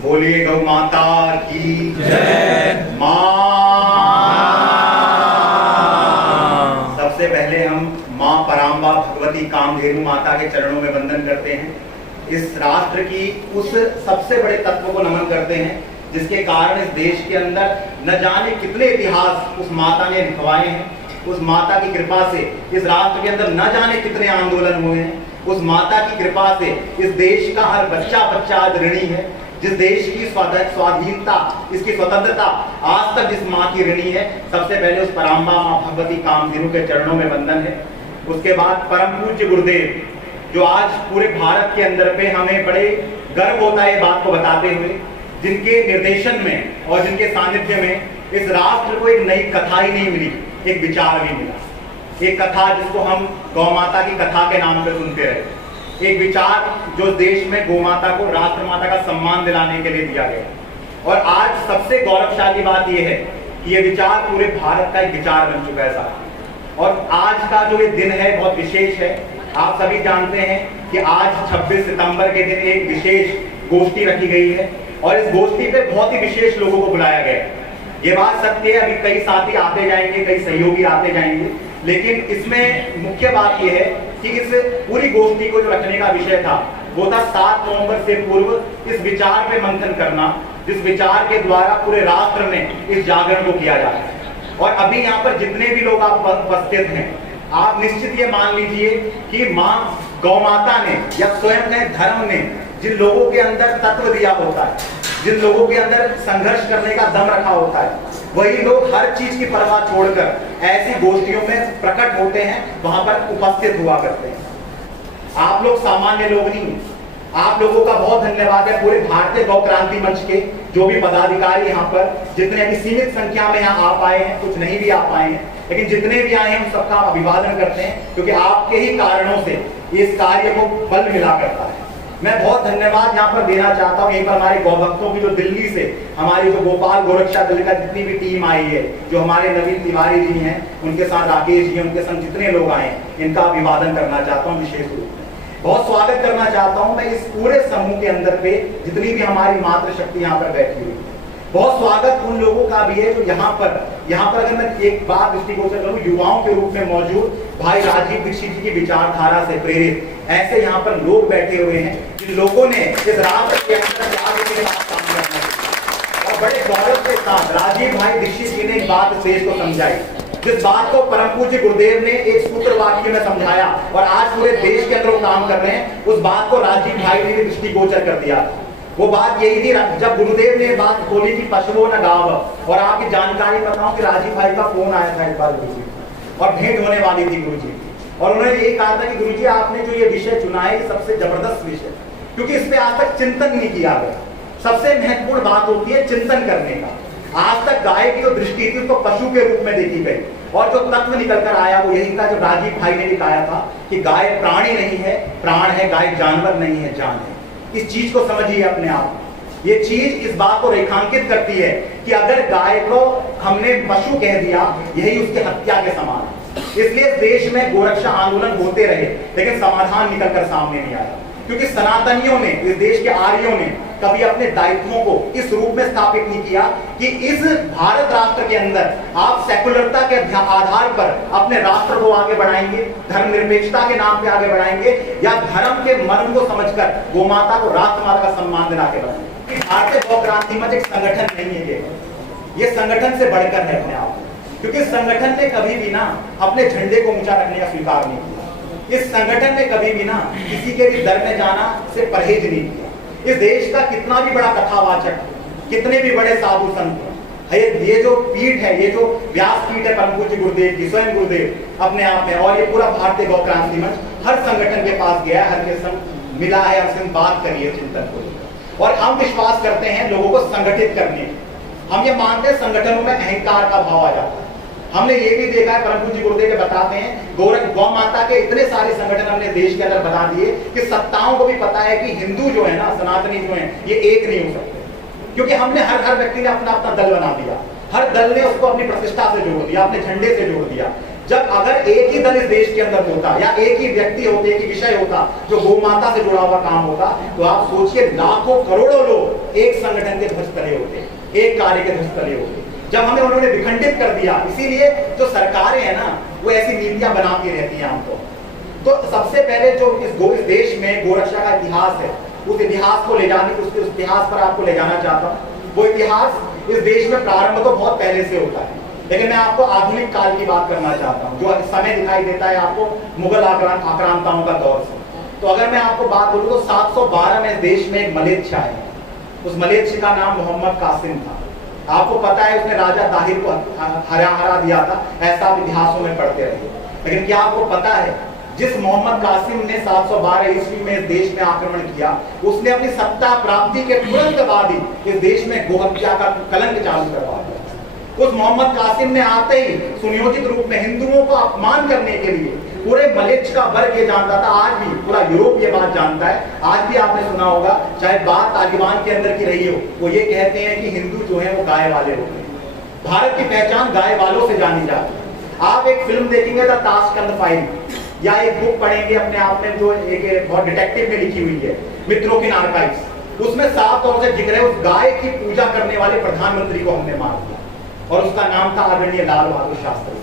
बोलिए गौ माता की जय। मां। सबसे पहले हम मां पराम्बा भगवती कामधेनु माता के चरणों में वंदन करते हैं। इस राष्ट्र की उस सबसे बड़े तत्व को नमन करते हैं जिसके कारण इस देश के अंदर न जाने कितने इतिहास उस माता ने लिखवाए हैं। उस माता की कृपा से इस राष्ट्र के अंदर न जाने कितने आंदोलन हुए हैं। उस माता की कृपा से इस देश का हर बच्चा आज ऋणी है। जिस देश की स्वाधीनता, इसकी स्वतंत्रता आज तक जिस माँ की ऋणी है, सबसे पहले उस पराम्बा माँ भगवती कामधेनु के चरणों में वंदन है। उसके बाद परम पूज्य गुरुदेव जो आज पूरे भारत के अंदर पे हमें बड़े गर्व होता है ये बात को बताते हुए, जिनके निर्देशन में और जिनके सानिध्य में इस राष्ट्र को एक नई कथा ही नहीं मिली, एक विचार भी मिला। एक कथा जिसको हम गौ माता की कथा के नाम पे सुनते रहे, एक विचार जो देश में गौ माता को राष्ट्र माता का सम्मान दिलाने के लिए दिया गया। और आज सबसे गौरवशाली बात यह है कि यह विचार पूरे भारत का एक विचार बन चुका है साहब। और आज का जो ये दिन है बहुत विशेष है। आप सभी जानते हैं कि आज 26 सितंबर के दिन एक विशेष गोष्ठी रखी गई है और इस गोष्ठी पे बहुत ही विशेष लोगों को बुलाया गया है। ये बात सत्य है, अभी कई साथी आते जाएंगे, कई सहयोगी आते जाएंगे, लेकिन इसमें मुख्य बात यह है कि इस पूरी गोष्ठी को जो रखने का विषय था वो था 7 नवंबर से पूर्व इस विचार पे मंथन करना, जिस विचार के द्वारा पूरे राष्ट्र में इस जागरण को किया जा रहा है। और अभी यहाँ पर जितने भी लोग आप उपस्थित हैं, आप निश्चित ये मान लीजिए कि माँ गौ माता ने या स्वयं ने धर्म ने जिन लोगों के अंदर तत्व दिया होता है, जिन लोगों के अंदर संघर्ष करने का दम रखा होता है, वही लोग हर चीज की परवाह छोड़कर ऐसी गोष्ठियों में प्रकट होते हैं, वहां पर उपस्थित हुआ करते हैं। आप लोग सामान्य लोग नहीं, आप लोगों का बहुत धन्यवाद है पूरे भारतीय गौ क्रांति मंच के जो भी पदाधिकारी यहाँ पर, जितने अभी सीमित संख्या में यहाँ आ पाए हैं, कुछ नहीं भी आ पाए हैं, लेकिन जितने भी आए हैं हम सबका अभिवादन करते हैं, क्योंकि आपके ही कारणों से इस कार्य को बल मिला करता है। मैं बहुत धन्यवाद यहाँ पर देना चाहता हूँ यहीं पर हमारे गौ भक्तों की जो दिल्ली से हमारी जो गोपाल गोरक्षा दल का जितनी भी टीम आई है, जो हमारे नवीन तिवारी जी हैं, उनके साथ राकेश जी, उनके संग जितने लोग आए हैं, इनका अभिवादन करना चाहता हूँ विशेष रूप से। बहुत स्वागत करना चाहता हूँ मैं इस पूरे समूह के अंदर पे जितनी भी हमारी मातृशक्ति यहाँ पर बैठी हुई है। बहुत स्वागत उन लोगों का भी है जो यहाँ पर अगर मैं एक बात दृष्टिगोचर करूँ, युवाओं के रूप में मौजूद भाई राजीव दीक्षित जी की विचारधारा से प्रेरित ऐसे यहाँ पर लोग बैठे हुए हैं जिन लोगों ने इस राष्ट्र के अंदर काम करना है। और बड़े गौरव के साथ राजीव भाई दीक्षित जी ने एक बात इस देश को समझाई, जिस बात को परम पूज्य गुरुदेव ने एक सूत्र वाक्य में समझाया और आज पूरे देश के अंदर वो काम कर रहे हैं, उस बात को राजीव भाई ने दृष्टिगोचर कर दिया। वो बात यही थी जब गुरुदेव ने बात खोली कि पशुओं न गाव। और आपकी जानकारी बताऊं कि राजीव भाई का फोन आया था एक बार गुरुजी और भेंट होने वाली थी गुरुजी, और उन्होंने ये कहा था कि गुरुजी आपने जो ये विषय चुना है ये सबसे जबरदस्त विषय, क्योंकि इस पे आज तक चिंतन नहीं किया गया। सबसे महत्वपूर्ण बात होती है चिंतन करने का। आज तक गाय की जो दृष्टि थी उसको पशु के रूप में देखी गई, और जो तत्व निकल कर आया वो यही था जो राजीव भाई ने भी कहा था कि गाय प्राणी नहीं है, प्राण है, गाय जानवर नहीं है, जान है। इस चीज को समझिए अपने आप। ये चीज इस बात को रेखांकित करती है कि अगर गाय को हमने पशु कह दिया, यही उसकी हत्या के समान है। इसलिए देश में गोरक्षा आंदोलन होते रहे, लेकिन समाधान निकल कर सामने नहीं आया, क्योंकि सनातनियों ने, इस देश के आर्यों ने कभी अपने दायित्वों को इस रूप में स्थापित नहीं किया कि इस भारत राष्ट्र के अंदर आप सेकुलरता के आधार पर अपने राष्ट्र को आगे बढ़ाएंगे, धर्मनिरपेक्षता के नाम पे आगे बढ़ाएंगे, या धर्म के मर्म को समझकर गोमाता को राष्ट्र माता का सम्मान दिला के बढ़ाएंगे। भारतीय गौ क्रांति मंच एक संगठन नहीं है, ये संगठन से बढ़कर है अपने आप, क्योंकि संगठन ने कभी भी ना अपने झंडे को ऊंचा रखने का स्वीकार नहीं किया। इस संगठन ने कभी भी ना किसी के भी दर में जाना से परहेज नहीं किया। इस देश का कितना भी बड़ा कथावाचक, कितने भी बड़े साधु संत, ये जो पीठ है, ये जो व्यास पीठ है परम पूज्य गुरुदेव की, स्वयं गुरुदेव अपने आप में, और ये पूरा भारतीय गौ क्रांति मंच हर संगठन के पास गया, हर के संग मिला है, हमसे बात करी है चिंतन को। और हम विश्वास करते हैं लोगों को संगठित करने। हम ये मानते हैं संगठनों में अहंकार का भाव आ जाता है। हमने ये भी देखा है, परम पूज्य गुरुदेव बताते हैं, गौ माता के इतने सारे संगठन हमने देश के अंदर बता दिए कि सत्ताओं को भी पता है कि हिंदू जो है ना, सनातनी जो है, ये एक नहीं हो सकते, क्योंकि हमने हर व्यक्ति ने अपना अपना दल बना दिया। हर दल ने उसको अपनी प्रतिष्ठा से जोड़ दिया, अपने झंडे से जोड़ दिया। जब अगर एक ही दल इस देश के अंदर होता या एक ही व्यक्ति होते, एक ही विषय होता जो गौ माता से जुड़ा हुआ काम होता, तो आप सोचिए लाखों करोड़ों लोग एक संगठन के ध्वज तले होते, एक कार्य के ध्वज तले होते। जब हमें उन्होंने विखंडित कर दिया, इसीलिए जो सरकारें हैं ना वो ऐसी नीतियां बनाती रहती हैं आमतौर। तो सबसे पहले जो इस देश में गोरक्षा का इतिहास है, उस इतिहास को ले जाने, उस इतिहास पर आपको ले जाना चाहता हूँ। वो इतिहास इस देश में प्रारंभ तो बहुत पहले से होता है, लेकिन मैं आपको आधुनिक काल की बात करना चाहता हूँ, जो समय दिखाई देता है आपको मुगल आक्रांताओं का दौर से। तो अगर मैं आपको बात बोलूँ तो 712 में देश में एक मलेच्छ आया। उस मलेच्छ का नाम मोहम्मद कासिम था। आपको पता है उसने राजा ताहिर को हरा दिया था, ऐसा आप इतिहासों में पढ़ते रहिए। लेकिन क्या आपको पता है जिस मोहम्मद कासिम ने 712 ईस्वी में इस देश में आक्रमण किया, उसने अपनी सत्ता प्राप्ति के तुरंत बाद ही इस देश में गोहत्या का कलंक चालू करवा दिया। उस मोहम्मद कासिम ने आते ही सुनियोजित रूप में हिंदुओं को अपमान करने के लिए पूरे मलेच्छ का वर्ग ये जानता था, आज भी पूरा यूरोप ये बात जानता है। आज भी आपने सुना होगा, चाहे बात तालिबान के अंदर की रही हो, वो ये कहते हैं कि हिंदू जो है वो गाय वाले होते हैं। भारत की पहचान गाय वालों से जानी जाती है। आप एक फिल्म देखेंगे द ताशकंद फाइल, या एक बुक पढ़ेंगे अपने आप में जो एक बहुत डिटेक्टिव में लिखी हुई है, मित्रों की आर्काइव्स, उसमें साफ तौर से जिक्र है उस गाय की पूजा करने वाले प्रधानमंत्री को हमने मार दिया, और उसका नाम था आदरणीय लाल बहादुर शास्त्री।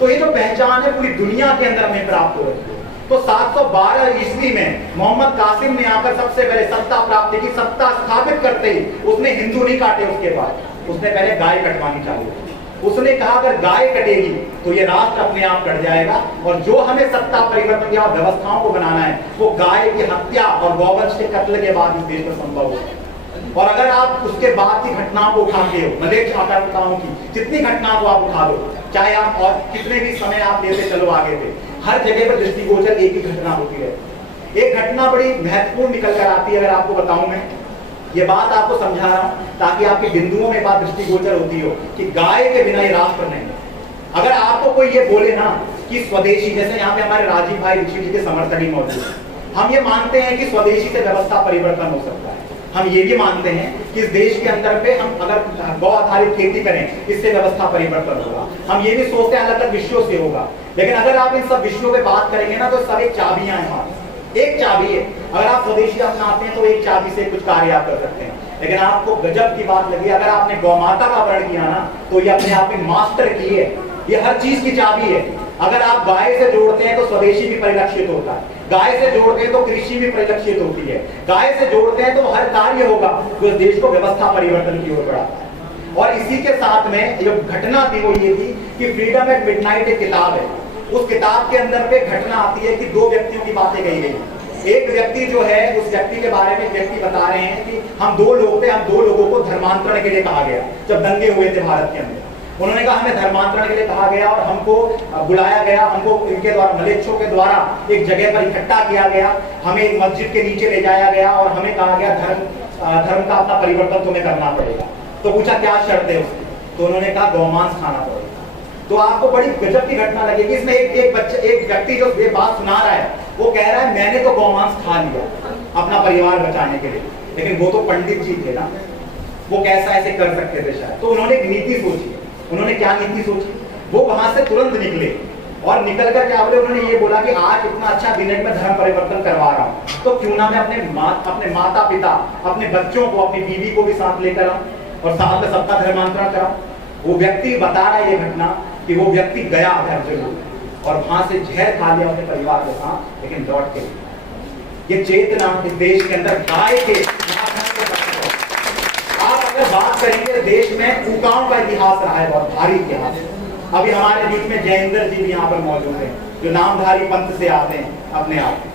तो ये जो पहचान है पूरी दुनिया के अंदर हमें प्राप्त हो रही है। तो 712 ईस्वी में मोहम्मद कासिम ने आकर सबसे पहले सत्ता प्राप्ति की, सत्ता स्थापित करते ही उसने हिंदू नहीं काटे, उसके बाद उसने पहले गाय कटवानी चालू की। उसने कहा अगर गाय कटेगी तो ये राष्ट्र अपने आप कट जाएगा, और जो हमें सत्ता परिवर्तन या व्यवस्थाओं को बनाना है वो गाय की हत्या और गौवंश के कत्ल के बाद इस देश में संभव हो। और अगर आप उसके बाद की घटनाओं को उठाते हो, मलेच्छ आक्रांताओं की जितनी घटनाओं को आप उठा लो, चाहे आप और कितने भी समय आप लेते चलो आगे पे, हर जगह पर दृष्टिगोचर एक ही घटना होती है। एक घटना बड़ी महत्वपूर्ण निकल कर आती है। अगर आपको बताऊं मैं ये बात आपको समझा रहा हूं ताकि आपके बिंदुओं में बात दृष्टिगोचर होती हो कि गाय के बिना ये राष्ट्र नहीं। अगर आपको कोई ये बोले ना कि स्वदेशी, जैसे यहाँ पे हमारे राजीव भाई ऋषि जी के समर्थक ही मौजूद है, हम ये मानते हैं कि स्वदेशी से व्यवस्था परिवर्तन हो सकता है। हम ये भी मानते हैं कि इस देश के अंदर पे हम अगर गौ आधारित खेती करें इससे व्यवस्था परिवर्तन होगा। हम ये भी सोचते हैं अलग अलग विषयों से होगा, लेकिन अगर आप इन सब विषयों पे बात करेंगे ना तो सब एक चाबियां हैं, एक चाबी है। अगर आप स्वदेशी अपनाते हैं तो एक चाबी से कुछ कार्य आप कर सकते हैं। लेकिन आपको गजब की बात लगी, अगर आपने गौमाता का वर्ण किया ना तो ये अपने आप में मास्टर की है, ये हर चीज की चाबी है। अगर आप गाय से जोड़ते हैं तो स्वदेशी भी परिलक्षित होता है, गाय से जोड़ते हैं तो कृषि भी परिलक्षित होती है, गाय से जोड़ते हैं तो हर कार्य होगा जो देश को व्यवस्था परिवर्तन की ओर बढ़ाता है। और इसी के साथ में जो घटना थी वो ये थी कि फ्रीडम एट मिडनाइट एक किताब है, उस किताब के अंदर पे घटना आती है कि दो व्यक्तियों की बातें कही गई। एक व्यक्ति जो है, उस व्यक्ति के बारे में व्यक्ति बता रहे हैं कि हम दो लोग थे, हम दो लोगों को धर्मांतरण के लिए कहा गया जब दंगे हुए थे भारत के अंदर। उन्होंने कहा हमें धर्मांतरण के लिए कहा गया और हमको बुलाया गया, हमको इनके द्वारा, मलेच्छों के द्वारा एक जगह पर इकट्ठा किया गया, हमें एक मस्जिद के नीचे ले जाया गया और हमें कहा गया धर्म का अपना परिवर्तन तुम्हें करना पड़ेगा। तो पूछा क्या शर्त है उसकी, तो उन्होंने कहा गौमांस खाना पड़ेगा। तो आपको बड़ी गजब की घटना लगेगी इसमें। एक व्यक्ति जो ये बात सुना रहा है वो कह रहा है मैंने तो गौमांस खा लिया अपना परिवार बचाने के लिए, लेकिन वो तो पंडित जी थे ना, वो कैसा ऐसे कर सकते थे शायद। तो उन्होंने एक नीति सोची। उन्होंने क्या नीति सोची, वो वहां से तुरंत निकले और निकल कर क्या बोले, उन्होंने ये बोला कि आज इतना अच्छा दिन में धर्म परिवर्तन करवा रहा हूँ तो क्यों ना मैं अपने माता पिता, अपने बच्चों को, अपनी बीवी को भी साथ लेकर आऊं और साथ में सबका धर्मांतरण कराऊं। वो व्यक्ति बता रहा है ये घटना कि वो व्यक्ति गया घर जरूर और वहां से जहर खा लिया अपने परिवार के साथ, लेकिन लौट के ये चेतना इस देश के अंदर गाय के। आप अगर बात करेंगे देश में कूकाओं का इतिहास रहा है, बहुत भारी इतिहास। अभी हमारे बीच में जयेंद्र जी भी यहाँ पर मौजूद हैं जो नामधारी पंथ से आते हैं अपने आप।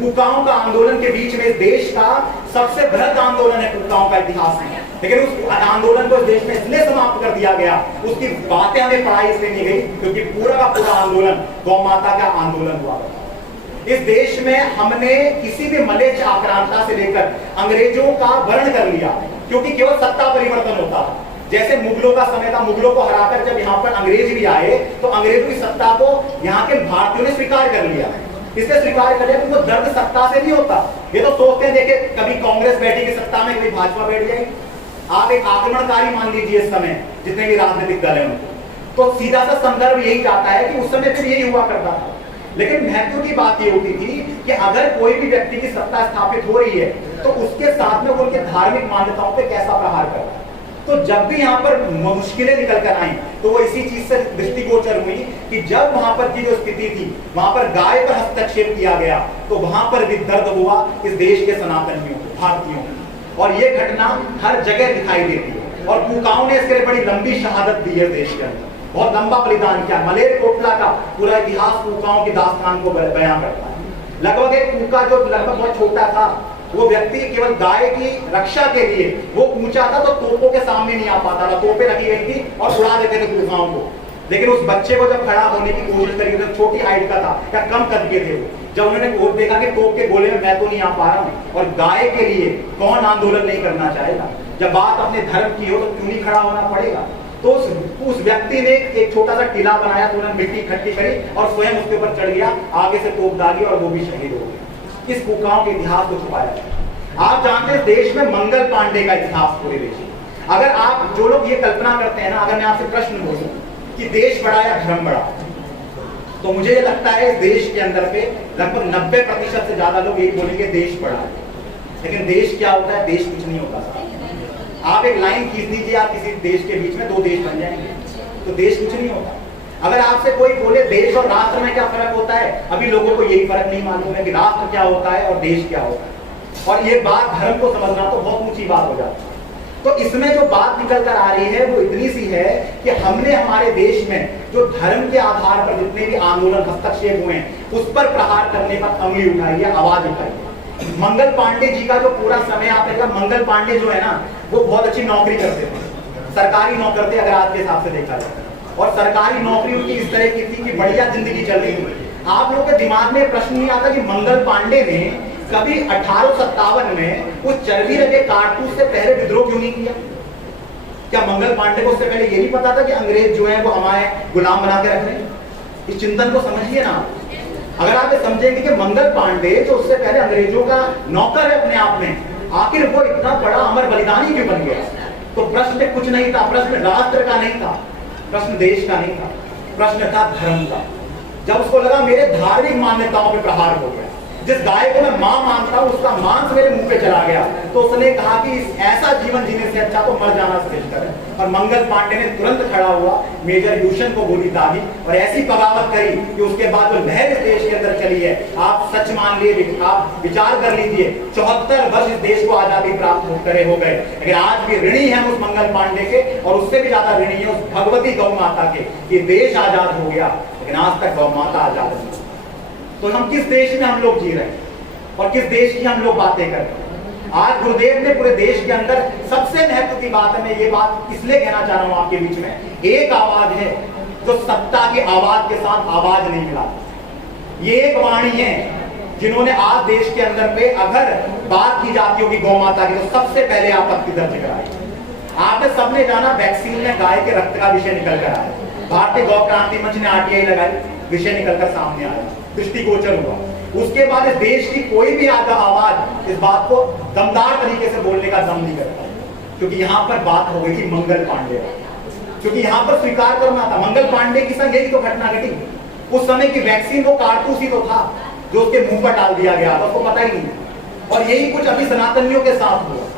कूकाओं का आंदोलन के बीच में इस देश का सबसे बृहद आंदोलन है, कूकाओं का इतिहास है। लेकिन उस आंदोलन को इस देश में इसलिए समाप्त कर दिया गया, उसकी बातें हमें पढ़ाई इसलिए नहीं गई क्योंकि पूरा का पूरा आंदोलन गौ माता का आंदोलन हुआ। इस देश में हमने किसी भी मलेच्छ आक्रांता से लेकर अंग्रेजों का वर्ण कर लिया क्योंकि केवल सत्ता परिवर्तन होता था। जैसे मुगलों का समय था, मुगलों को हराकर जब यहाँ पर अंग्रेज भी आए तो अंग्रेजों की सत्ता को यहाँ के भारतीयों ने स्वीकार कर लिया। इसलिए स्वीकार कर लिया कि वो दर्द सत्ता से नहीं होता। ये तो सोचते हैं, देखे कभी कांग्रेस बैठेगी सत्ता में, कभी भाजपा बैठ जाएगी। आप एक आक्रमणकारी मान लीजिए इस समय जितने भी राजनीतिक दल हैं उनको, तो सीधा सा संदर्भ यही जाता है कि उस समय फिर यही हुआ करता था। लेकिन महत्व की बात ये होती थी कि अगर कोई भी व्यक्ति की सत्ता स्थापित हो रही है तो उसके साथ में वो उनके धार्मिक मान्यताओं पे कैसा प्रहार कर रहा है। तो जब भी यहाँ पर मुश्किलें निकल कर आई तो वो इसी चीज से दृष्टिगोचर हुई कि जब वहां पर की जो स्थिति थी वहां पर गाय पर हस्तक्षेप किया गया तो वहां पर भी दर्द हुआ इस देश के सनातनियों भारतीयों को। और ये घटना हर जगह दिखाई देती है और कुकाओं ने इसके लिए बड़ी लंबी शहादत दी है देश के अंदर, बहुत लंबा बलिदान किया। मलेरकोटला का पूरा इतिहास कुकाओं की दास्तान को बयां करता है। लगभग एक कुका जो लगभग बहुत छोटा था, वो व्यक्ति केवल गाय की रक्षा के लिए वो ऊंचा था तो तोपों के सामने नहीं आ पाता था, तोपें रखी गई थी और उड़ा देते थे कुकाओं को। लेकिन उस बच्चे को जब खड़ा होने की कोशिश करी, तो छोटी हाइट का था या कम कद के थे वो, जब उन्होंने देखा कि तोप के गोले में मैं तो नहीं आ पा रहा हूँ और गाय के लिए कौन आंदोलन नहीं करना चाहेगा, जब बात अपने धर्म की हो तो क्यों नहीं खड़ा होना पड़ेगा। तो उस व्यक्ति ने एक छोटा सा टीला बनाया, तो उन्होंने मिट्टी इकट्ठी करी और स्वयं उसके ऊपर चढ़ गया, आगे से तोप डाली और वो भी शहीद हो गया। इस कुकाओं के इतिहास को छुपाया। आप जानते हैं देश में मंगल पांडे का इतिहास पूरे देश में। अगर आप जो लोग ये कल्पना करते हैं ना, अगर मैं आपसे प्रश्न पूछूं कि देश बड़ा या धर्म बड़ा, तो मुझे ये लगता है इस देश के अंदर पे लगभग 90% से ज्यादा लोग यही बोलेंगे देश बड़ा है। लेकिन देश क्या होता है? देश कुछ नहीं होता। आप एक लाइन खींच दीजिए, आप किसी देश के बीच में दो देश बन जाएंगे, तो देश कुछ नहीं होता। अगर आपसे कोई बोले देश और राष्ट्र में क्या फर्क होता है, अभी लोगों को यही फर्क नहीं मालूम है कि राष्ट्र क्या होता है और देश क्या होता है। और ये बात धर्म को समझना तो बहुत ऊंची बात हो जाती है। तो इसमें जो बात निकल कर आ रही है वो इतनी सी है कि हमने हमारे देश में जो धर्म के आधार पर जितने भी आंदोलन हस्तक्षेप हुए हैं उस पर प्रहार करने पर अंगुली उठाई है, आवाज उठाई है। मंगल पांडे जी का जो पूरा समय आप देखा, मंगल पांडे जो है ना वो बहुत अच्छी नौकरी करते थे, सरकारी नौकर थे अगर आज के हिसाब से देखा जाए, और सरकारी नौकरी उनकी इस तरह की थी कि बढ़िया जिंदगी चल रही थी। आप लोगों के दिमाग में प्रश्न नहीं आता कि मंगल पांडे ने कभी 1857 में उस चर्बी लगे कारतूस से पहले विद्रोह क्यों नहीं किया? क्या मंगल पांडे को उससे पहले ये नहीं पता था कि अंग्रेज जो है वो हमारे गुलाम बना के रख रहे हैं? इस चिंतन को समझिए ना। अगर आप ये समझेंगे कि मंगल पांडे जो उससे पहले अंग्रेजों का नौकर है अपने आप में, आखिर वो इतना बड़ा अमर बलिदानी क्यों बन गया? तो प्रश्न कुछ नहीं था, प्रश्न राष्ट्र का नहीं था, प्रश्न देश का नहीं था, प्रश्न था धर्म का। जब उसको लगा मेरे धार्मिक मान्यताओं पे प्रहार हो गया, जिस गाय को मैं मां मानता हूं उसका मांस मेरे मुंह पे चला गया, तो उसने कहा कि ऐसा जीवन जीने से अच्छा तो मर जाना श्रेष्ठ है। और मंगल पांडे ने तुरंत खड़ा हुआ, मेजर यूशन को गोली दागी और ऐसी बगावत करी कि उसके बाद जो लहर इस देश के अंदर चली है, आप सच मान लीजिए, आप विचार कर लीजिए, 74 वर्ष इस देश को आजादी प्राप्त करे हो गए, लेकिन आज भी ऋणी है उस मंगल पांडे के, और उससे भी ज्यादा ऋणी है उस भगवती गौ माता के कि देश आजाद हो गया लेकिन आज तक गौ माता आजाद नहीं। तो हम किस देश में हम लोग जी रहे हैं और किस देश की हम लोग बातें कर रहे हैं? आज गुरुदेव ने पूरे देश के अंदर सबसे महत्व की बात है, मैं ये बात इसलिए कहना चाह रहा हूं आपके बीच में, एक आवाज है जो सत्ता की आवाज के साथ आवाज नहीं मिला। ये एक वाणी है जिन्होंने आज देश के अंदर पे अगर बात की जाती होगी गौ माता की तो सबसे पहले आपत्ति दर्ज कराई। आपने सबने जाना वैक्सीन में गाय के रक्त का विषय निकल कर आया, भारतीय गौ क्रांति मंच ने आरटीआई लगाई, विषय निकलकर सामने आया, दृष्टिगोचर हुआ। उसके बाद इस देश की कोई भी आवाज इस बात को दमदार तरीके से बोलने का दम नहीं करता, क्योंकि यहाँ पर बात हो गई थी मंगल पांडे, क्योंकि यहाँ पर स्वीकार करना था मंगल पांडे की संग यही तो घटना घटी। उस समय की वैक्सीन वो कारतूस ही तो था जो उसके मुंह पर डाल दिया गया, उसको पता ही नहीं। और यही कुछ अभी सनातनियों के साथ हुआ।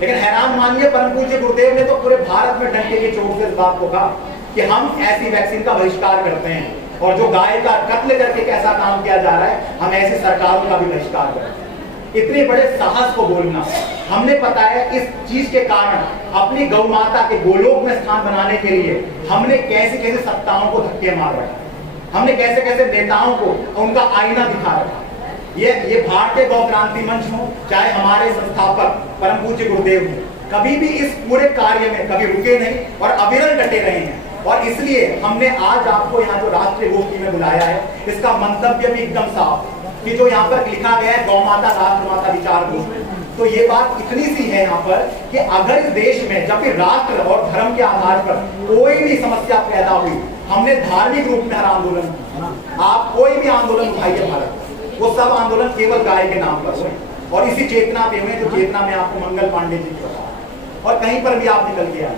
लेकिन हैरान मानिए, परम पूज्य गुरुदेव ने तो पूरे भारत में डंके की चोट से इस बात को कहा कि हम ऐसी वैक्सीन का बहिष्कार करते हैं, और जो गाय का कत्ल करके कैसा काम किया जा रहा है, हम ऐसी सरकारों का भी बहिष्कार करते हैं। इतने बड़े साहस को बोलना, हमने पता है इस चीज के कारण अपनी गौ माता के गोलोक में स्थान बनाने के लिए हमने कैसे कैसे सत्ताओं को धक्के मार रखा, हमने कैसे कैसे नेताओं को उनका आईना दिखा रखा। ये भारतीय गौ क्रांति मंच हो, चाहे हमारे संस्थापक परम पूज्य गुरुदेव हो, कभी भी इस पूरे कार्य में कभी रुके नहीं और अविरल डटे रहे हैं। और इसलिए हमने आज आपको यहाँ जो राष्ट्रीय गोष्ठी में बुलाया है, इसका मंतव्य भी एकदम साफ कि जो यहाँ पर लिखा गया है गौ माता राष्ट्र माता विचार गोष्ठी, तो ये बात इतनी सी है यहाँ पर कि अगर इस देश में जब भी राष्ट्र और धर्म के आधार पर कोई भी समस्या पैदा हुई, हमने धार्मिक रूप में हर आंदोलन, आप कोई भी आंदोलन उठाइए भारत, वो सब आंदोलन केवल गाय के नाम पर हुए और इसी चेतना पे हुए, जो चेतना में आपको मंगल पांडे जी की बताया और कहीं पर भी आप निकल गया।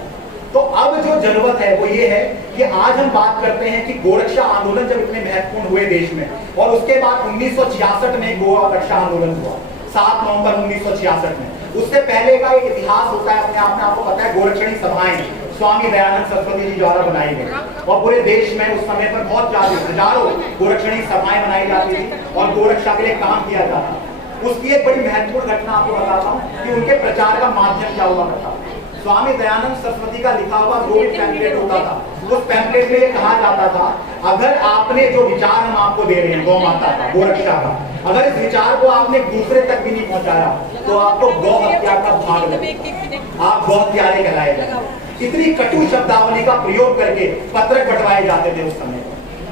तो अब जो जरूरत है वो ये है कि आज हम बात करते हैं कि गोरक्षा आंदोलन जब इतने महत्वपूर्ण हुए देश में, और उसके बाद 1966 में गोवा रक्षा आंदोलन हुआ, 7 नवंबर 1966 में। उससे पहले का एक इतिहास होता है अपने आप में, आपको पता है, गोरक्षणी सभाएं स्वामी दयानंद सरस्वती जी द्वारा बनाई गई और पूरे देश में उस समय पर बहुत ज्यादा हजारों गोरक्षणी सभाएं बनाई जाती थी और गोरक्षा के लिए काम किया जाता था। उसकी एक बड़ी महत्वपूर्ण घटना आपको बताता हूँ कि उनके प्रचार का माध्यम क्या हुआ करता था। स्वामी दयानंद सरस्वती का लिखा हुआ जो भी पैम्फलेट होता था, उस पैम्फलेट में ये कहा जाता था, अगर आपने जो विचार हम आपको दे रहे हैं गौ माता का, गोरक्षा का, अगर इस विचार को आपने दूसरे तक भी नहीं पहुंचाया तो आपको गौ हत्या का भाग लगेगा, आप गौ हत्यारे कहलाए जाएंगे। इतनी कटु शब्दावली का प्रयोग करके पत्रक बंटवाए जाते थे उस समय।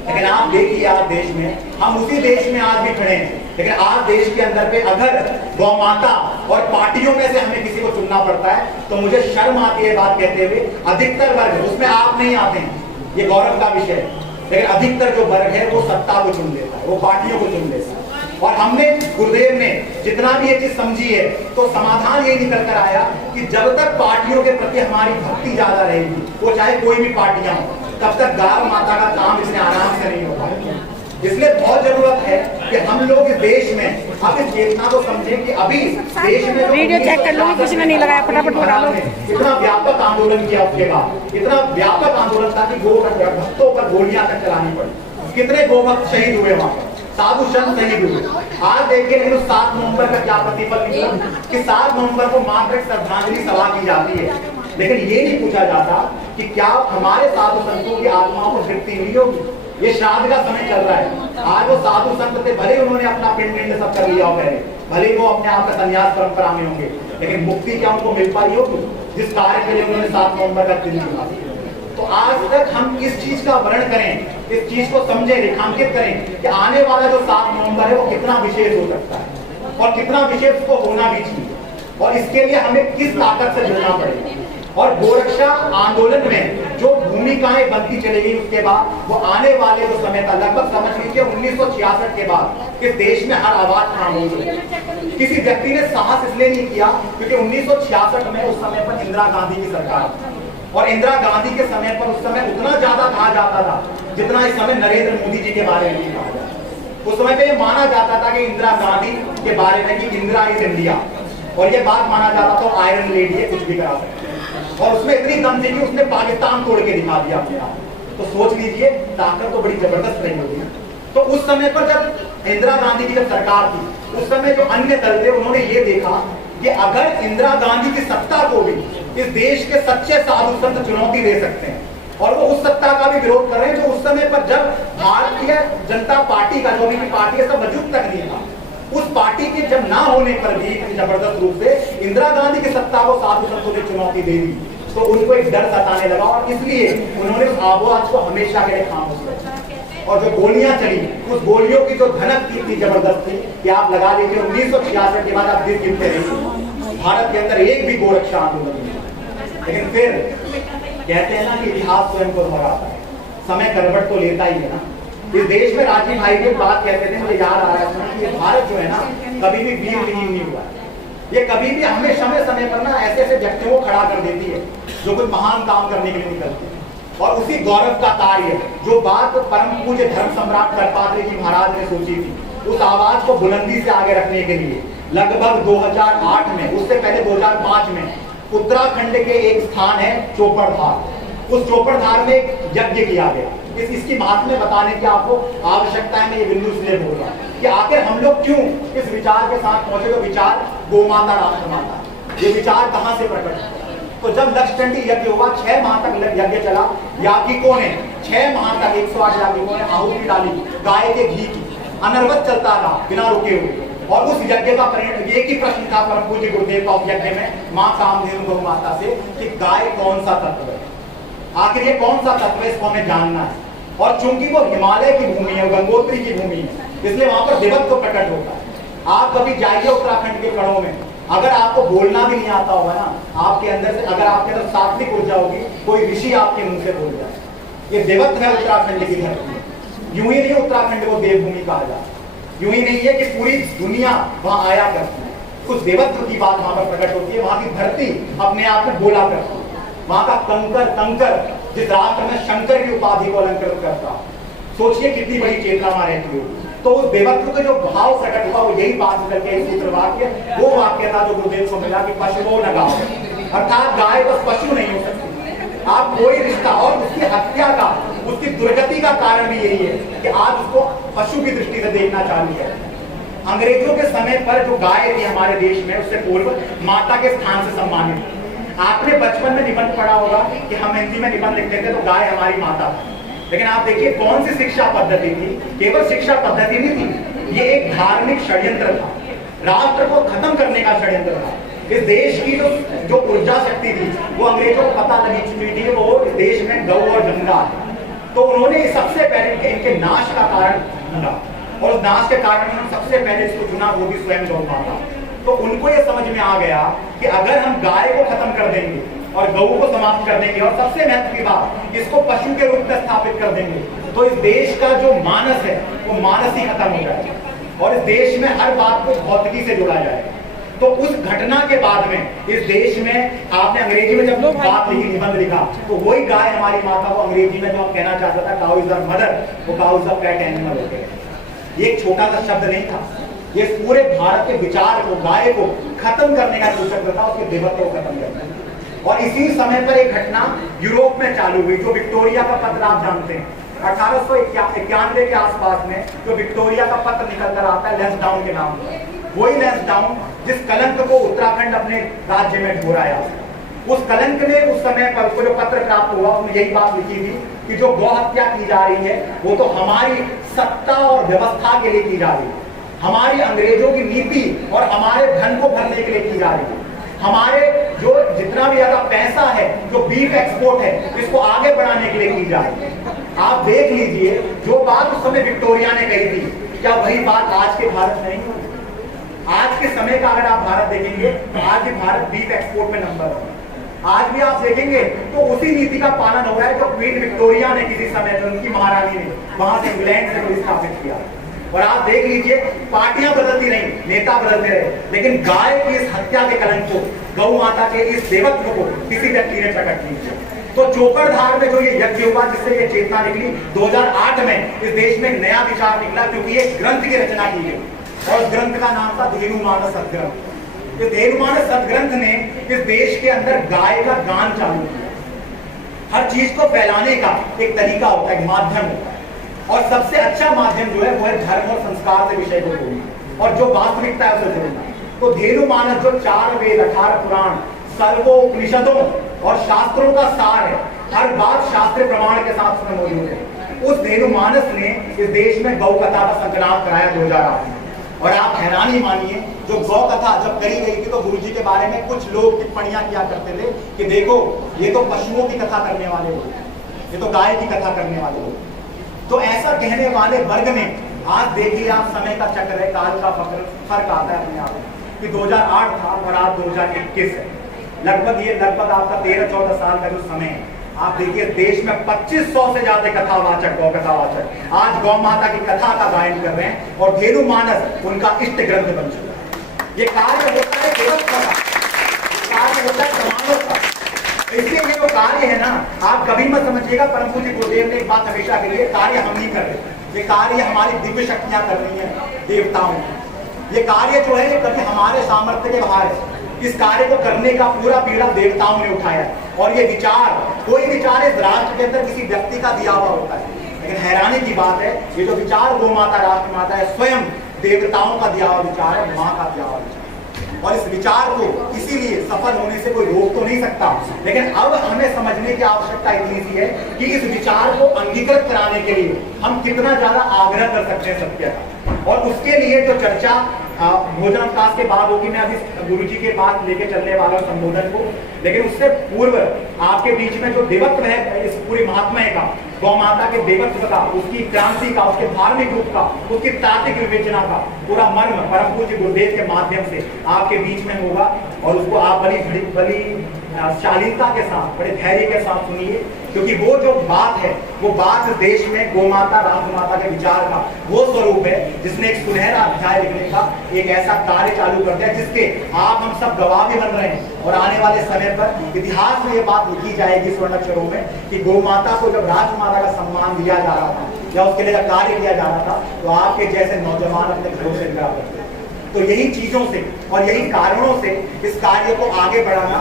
लेकिन आप देखिए आज देश में, हम उसी देश में आज भी खड़े हैं, लेकिन आज देश के अंदर पे अगर गौ माता और पार्टियों में से हमें किसी को चुनना पड़ता है तो मुझे शर्म आती है बात कहते हुए, अधिकतर वर्ग, उसमें आप नहीं आते हैं, ये गौरव का विषय है, लेकिन अधिकतर जो वर्ग है वो सत्ता को चुन लेता है, वो पार्टियों को चुन लेता है। और हमने, गुरुदेव ने जितना भी ये चीज समझी है, तो समाधान ये निकल कर आया कि जब तक पार्टियों के प्रति हमारी भक्ति ज्यादा रहेगी, वो चाहे कोई भी पार्टियां हो, तब तक गौ माता का काम इतने आराम से नहीं होगा। इसलिए बहुत जरूरत है कि हम लोग इस देश में अब इस चेतना को समझें कि अभी देश में वीडियो चेक कर लो, किसी ने नहीं लगाया, फटाफट बता लो। इतना व्यापक आंदोलन किया, उसके बाद इतना व्यापक आंदोलन था कि गो भक्तों पर गोलियां तक चलानी पड़ी। कितने गोभक्त शहीद हुए वहां पर, साधु संत शहीद हुए। आज देखिए लेकिन 7 नवंबर का क्या प्रतिफल निकला कि 7 नवंबर को मात्र एक श्रद्धांजलि सभा की जाती है, लेकिन ये नहीं पूछा जाता कि क्या हमारे साधु संतों की आत्माओं को तृप्ति हुई होगी। ये श्राद्ध का समय चल रहा है, आज वो साधु संत थे, भले उन्होंने अपना पिंड सब कर लिया हो पहले, भले वो अपने आप का संन्यास परंपरा में होंगे, लेकिन मुक्ति क्या उनको मिल पाई होगी जिस कार्य के लिए उन्होंने 7 नवंबर का दिन चुना। तो आज तक हम इस चीज का वर्णन करें, इस चीज को समझें, रेखांकित करें कि आने वाला जो 7 नवंबर है वो कितना विशेष हो सकता है और कितना विशेष उसको होना भी चाहिए, और इसके लिए हमें किस ताकत से जुड़ना पड़ेगा। और गोरक्षा आंदोलन में जो भूमिकाएं बनती चली गई उसके बाद वो आने वाले जो समय था, लगभग समझ लीजिए 1966 के बाद इस देश में हर आवाज खामोश हो गई। किसी व्यक्ति ने साहस इसलिए नहीं किया क्योंकि 1966 में उस समय पर इंदिरा गांधी की सरकार थी, और इंदिरा गांधी के समय पर उस समय उतना ज्यादा कहा जाता था जितना इस समय नरेंद्र मोदी जी के बारे में नहीं कहा जाता। उस समय पे ये माना जाता था कि इंदिरा गांधी के बारे में कि इंदिरा इज इंडिया, और ये बात माना जाता था आयरन लेडी है, कुछ भी करा सकते हैं, और उसमें इतनी दम थी कि उसने पाकिस्तान तोड़ के दिखा दिया अपने आप। तो सोच लीजिए ताकत तो बड़ी जबरदस्त रही होगी। तो उस समय पर जब इंदिरा गांधी की जब सरकार थी, उस समय जो अन्य दल थे उन्होंने ये देखा कि अगर इंदिरा गांधी की सत्ता को भी इस देश के सच्चे साधु संत चुनौती दे सकते हैं, और वो उस सत्ता का भी विरोध कर रहे हैं जो उस समय पर जब भारतीय जनता पार्टी का, जो भी पार्टी है, सब वजूद तक नहीं था, उस पार्टी के जब ना होने पर भी जबरदस्त रूप से इंदिरा गांधी की सत्ता को साधु संतों ने चुनौती दे दी, तो उनको एक डर सताने लगा और इसलिए उन्होंने उस आवाज को हमेशा के लिए खामोश रखा। और जो गोलियां चली, उस गोलियों की जो धनक की थी जबरदस्त थी कि आप लगा लीजिए 1966 के बाद आप दिन गिनते रहिए, भारत के अंदर एक भी गोरक्षा आंदोलन नहीं। लेकिन फिर कहते हैं ना कि इतिहास स्वयं को दोहराता है, समय करवट तो लेता ही है ना। इस देश में राजीव भाई की बात कहते थे, मुझे याद आ रहा है कि भारत जो है ना कभी भी वीर विहीन नहीं हुआ, ये कभी भी हमें समय पर ना ऐसे ऐसे व्यक्तियों को खड़ा कर देती है जो कुछ महान काम करने के लिए निकलते हैं। और उसी गौरव का कार्य, जो बात परम पूज्य धर्म सम्राट करपात्री जी महाराज ने सोची थी, उस आवाज को बुलंदी से आगे रखने के लिए लगभग 2008 में, उससे पहले 2005 में उत्तराखंड के एक स्थान है चोपड़धार, उस चोपड़धार में एक यज्ञ किया गया। इसकी महात्म्य बताने की आपको आवश्यकता है, मैं ये बिंदु इसलिए बोल रहा हूँ कि आखिर हम लोग क्यों इस विचार के साथ पहुंचे। तो विचार गौ माता राष्ट्र माता, ये विचार कहां से प्रकट हुआ? तो जब लक्षचंडी यज्ञ हुआ, 6 माह तक यज्ञ चला, याज्ञिकों ने 6 माह तक 108 याज्ञिकों ने आहुति डाली गाय के घी की, अनर्वत चलता रहा बिना रुके हुए। और उस यज्ञ का परिणाम एक ही प्रश्न था परम पूज्य गुरुदेव का उस यज्ञ में मां कामधेनु गौ माता से कि गाय कौन सा तत्व है, आखिर ये कौन सा तत्व है, इसको हमें जानना है। और चूंकि वो हिमालय की भूमि है, गंगोत्री की भूमि है, इसलिए वहां पर देवत्व प्रकट होता है। आप कभी जाइए उत्तराखंड के कड़ों में, अगर आपको बोलना भी नहीं आता होगा ना, आपके अंदर से अगर आपके अंदर सात्विक ऊर्जा होगी, कोई ऋषि आपके मुंह से बोल जाए। ये देवत्व है उत्तराखंड की धरती। यूं ही नहीं उत्तराखंड को देवभूमि कहा जाता, यूं ही नहीं है कि पूरी दुनिया वहां आया करती है, कुछ देवत्व की बात वहां पर प्रकट होती है। वहां की धरती अपने आप में बोला करती है, वहां का कंकर जिस राष्ट्र में शंकर की उपाधि को अलंकृत करता, सोचिए कितनी बड़ी चेतना वहां रहती होगी। तो उस देवत्व के जो भाव प्रकट हुआ वो यही बात निकल के सूत्र वाक्य, वो वाक्य था जो गुरुदेव को मिला कि पशुओं न गाओ, अर्थात गाय बस पशु नहीं हो सकती, आप कोई रिश्ता, और उसकी हत्या का, उसकी दुर्गति का कारण भी यही है कि आज उसको पशु की दृष्टि से देखना चालू है। अंग्रेजों के समय पर जो गाय थी हमारे देश में, उससे पूर्व माता के स्थान से सम्मानित। आपने बचपन में निबंध पढ़ा होगा कि हम हिंदी में निबंध लिखते थे तो गाय हमारी माता थी, लेकिन आप देखिए कौन सी शिक्षा पद्धति थी, केवल शिक्षा पद्धति नहीं थी, ये एक धार्मिक षड्यंत्र था, राष्ट्र को खत्म करने का षड्यंत्र था। इस देश की जो ऊर्जा शक्ति थी वो अंग्रेजों को पता लगी चुकी थी, वो इस देश में गौ और गंगा है, तो उन्होंने सबसे पहले इनके नाश का कारण ढूंढा, और उस नाश के कारण उन्होंने सबसे पहले इसको चुना, वो भी स्वयं गौ माता। तो उनको ये समझ में आ गया कि अगर हम गाय को खत्म कर देंगे और गौ को समाप्त कर देंगे, और सबसे महत्व की बात, इसको पशु के रूप में स्थापित कर देंगे, तो इस देश का जो मानस है वो मानस ही खत्म हो जाएगा, और इस देश में हर बात को भौतिकी से जोड़ा जाएगा। तो उस घटना के बाद में इस देश में आपने अंग्रेजी में जब बात लिखी, निबंध लिखा, तो वही गाय हमारी माता को अंग्रेजी में जो हम कहना चाहता था काउ इज द मदर, वो cow is the pet animal हो गया। ये एक छोटा सा शब्द नहीं था, ये पूरे भारत के विचार को, गाय को खत्म करने का सूचक था, उसके देवत्व को खत्म करना। और इसी समय पर एक घटना यूरोप में चालू हुई, जो विक्टोरिया का पत्र आप जानते हैं, 1891 के आसपास में जो विक्टोरिया का पत्र निकल कर आता है लैंसडाउन के नाम पर, वही लैंसडाउन जिस कलंक को उत्तराखंड अपने राज्य में ढोराया, उस कलंक ने उस समय पर उसको जो पत्र प्राप्त हुआ उसमें यही बात लिखी थी कि जो गौ हत्या की जा रही है वो तो हमारी सत्ता और व्यवस्था के लिए की जा रही है, हमारी अंग्रेजों की नीति और हमारे धन को भरने के लिए की जा रही है, हमारे जो जितना भी ज्यादा पैसा है, जो बीफ एक्सपोर्ट है, इसको आगे बढ़ाने के लिए की जा रही है। आप देख लीजिए जो बात उस समय विक्टोरिया ने कही थी, क्या वही बात आज के भारत में नहीं होगी? आज के समय का अगर आप भारत देखेंगे तो आज भी भारत बीफ एक्सपोर्ट में नंबर है। आज भी आप देखेंगे तो उसी नीति का पालन हो रहा है जो क्वीन विक्टोरिया ने किसी समय पर, उनकी महारानी ने वहां से इंग्लैंड से स्थापित किया। और आप देख लीजिए पार्टियां बदलती रही, नेता बदलते रहे, लेकिन गाय की इस हत्या के कलंक को, गौ माता के इस देवत्व को किसी व्यक्ति ने प्रकट नहीं किया। तो चोपड़धार में जो ये यज्ञ हुआ, जिससे ये चेतना निकली, 2008 में इस देश में नया विचार निकला, क्योंकि एक ग्रंथ की रचना की गई और उस ग्रंथ का नाम था धेनुमानस सदग्रंथ। इस धेनुमानस सदग्रंथ ने इस देश के अंदर गाय का गान चालू किया। हर चीज को फैलाने का एक तरीका होता है, एक माध्यम होता है, और सबसे अच्छा माध्यम जो है वो है धर्म और संस्कार से विषय को जोड़ना और जो वास्तविकता है उसे जोड़ना। तो धेनुमानस जो 4 वेद, 18 पुराण, सर्वोपनिषदों और शास्त्रों का सार है, हर बात शास्त्र प्रमाण के साथ उसमें मौजूद है। उस धेनुमानस ने इस देश में गौ कथा का संकलन कराया 2008 में। और आप हैरानी मानिए, जो गौ कथा जब करी गई थी तो गुरुजी के बारे में कुछ लोग टिप्पणियां किया करते थे कि देखो ये तो पशुओं की कथा करने वाले लोग, ये तो गाय की कथा करने वाले लोग। तो ऐसा कहने वाले वर्ग ने, आज देखिए आप समय का चक्र है, काल का फर्क आता है अपने आप कि 2008 था और आज 2021 है, लगभग आपका 13-14 साल का जो समय है। आप देखिए देश में 2500 से ज्यादा कथावाचक, गौ कथावाचक आज गौ माता की कथा का गायन कर रहे हैं और धेनुमानस उनका इष्ट ग्रंथ बन चुका है। ये कार्य होता है देवत्व का, कार्य होता है समानों का। इसलिए ये जो कार्य है ना, आप कभी मत समझिएगा, परम पूज्य गुरुदेव ने एक बात हमेशा कही है, कार्य हम नहीं कर रहे, ये कार्य हमारी दिव्य शक्तियां कर रही हैं, देवताओं। ये कार्य जो है ये कभी हमारे सामर्थ्य के बाहर है। इस कार्य को करने का पूरा पीड़ा देवताओं ने उठाया, और ये विचार, कोई विचार इस राष्ट्र के अंदर किसी व्यक्ति का दिया हुआ होता है, लेकिन हैरानी की बात है ये जो विचार गौ माता, राष्ट्र माता है, स्वयं देवताओं का दिया हुआ विचार है, माँ का दिया हुआ विचार। और इस विचार को इसीलिए सफल होने से कोई रोक तो नहीं सकता, लेकिन अब हमें समझने की आवश्यकता इतनी सी है कि इस विचार को अंगीकृत कराने के लिए हम कितना ज्यादा आग्रह कर सकते हैं सत्य का। और उसके लिए जो चर्चा भोजनावकाश के बाद होगी, मैं अभी गुरुजी के पास लेके चलने वाला हूँ संबोधन को, लेकिन उससे पूर्व आपके बीच में जो देवत्व है इस पूरी महात्म्य का, गौ माता के देवत्व का, उसकी क्रांति का, उसके धार्मिक रूप का, उसकी तात्विक विवेचना का पूरा मर्म परम पूज्य गुरुदेव के माध्यम से आपके बीच में होगा, और उसको आप बड़ी शालीनता के साथ, बड़े धैर्य के साथ सुनिए, क्योंकि वो जो बात है वो बात देश में गौ माता, राष्ट्र माता के विचार का वो स्वरूप है जिसने एक सुनहरा अध्याय लिखने का एक ऐसा कार्य चालू कर दिया जिसके आप हम सब गवाह भी बन रहे हैं। और आने वाले समय पर इतिहास में ये बात लिखी जाएगी स्वर्ण अक्षरों में कि गौ माता को जब राष्ट्र माता का सम्मान दिया जा रहा था या उसके लिए कार्य किया जा रहा था, तो आपके जैसे नौजवान अपने घरों से निकला करते थे। तो यही चीजों से और यही कारणों से इस कार्य को आगे बढ़ाना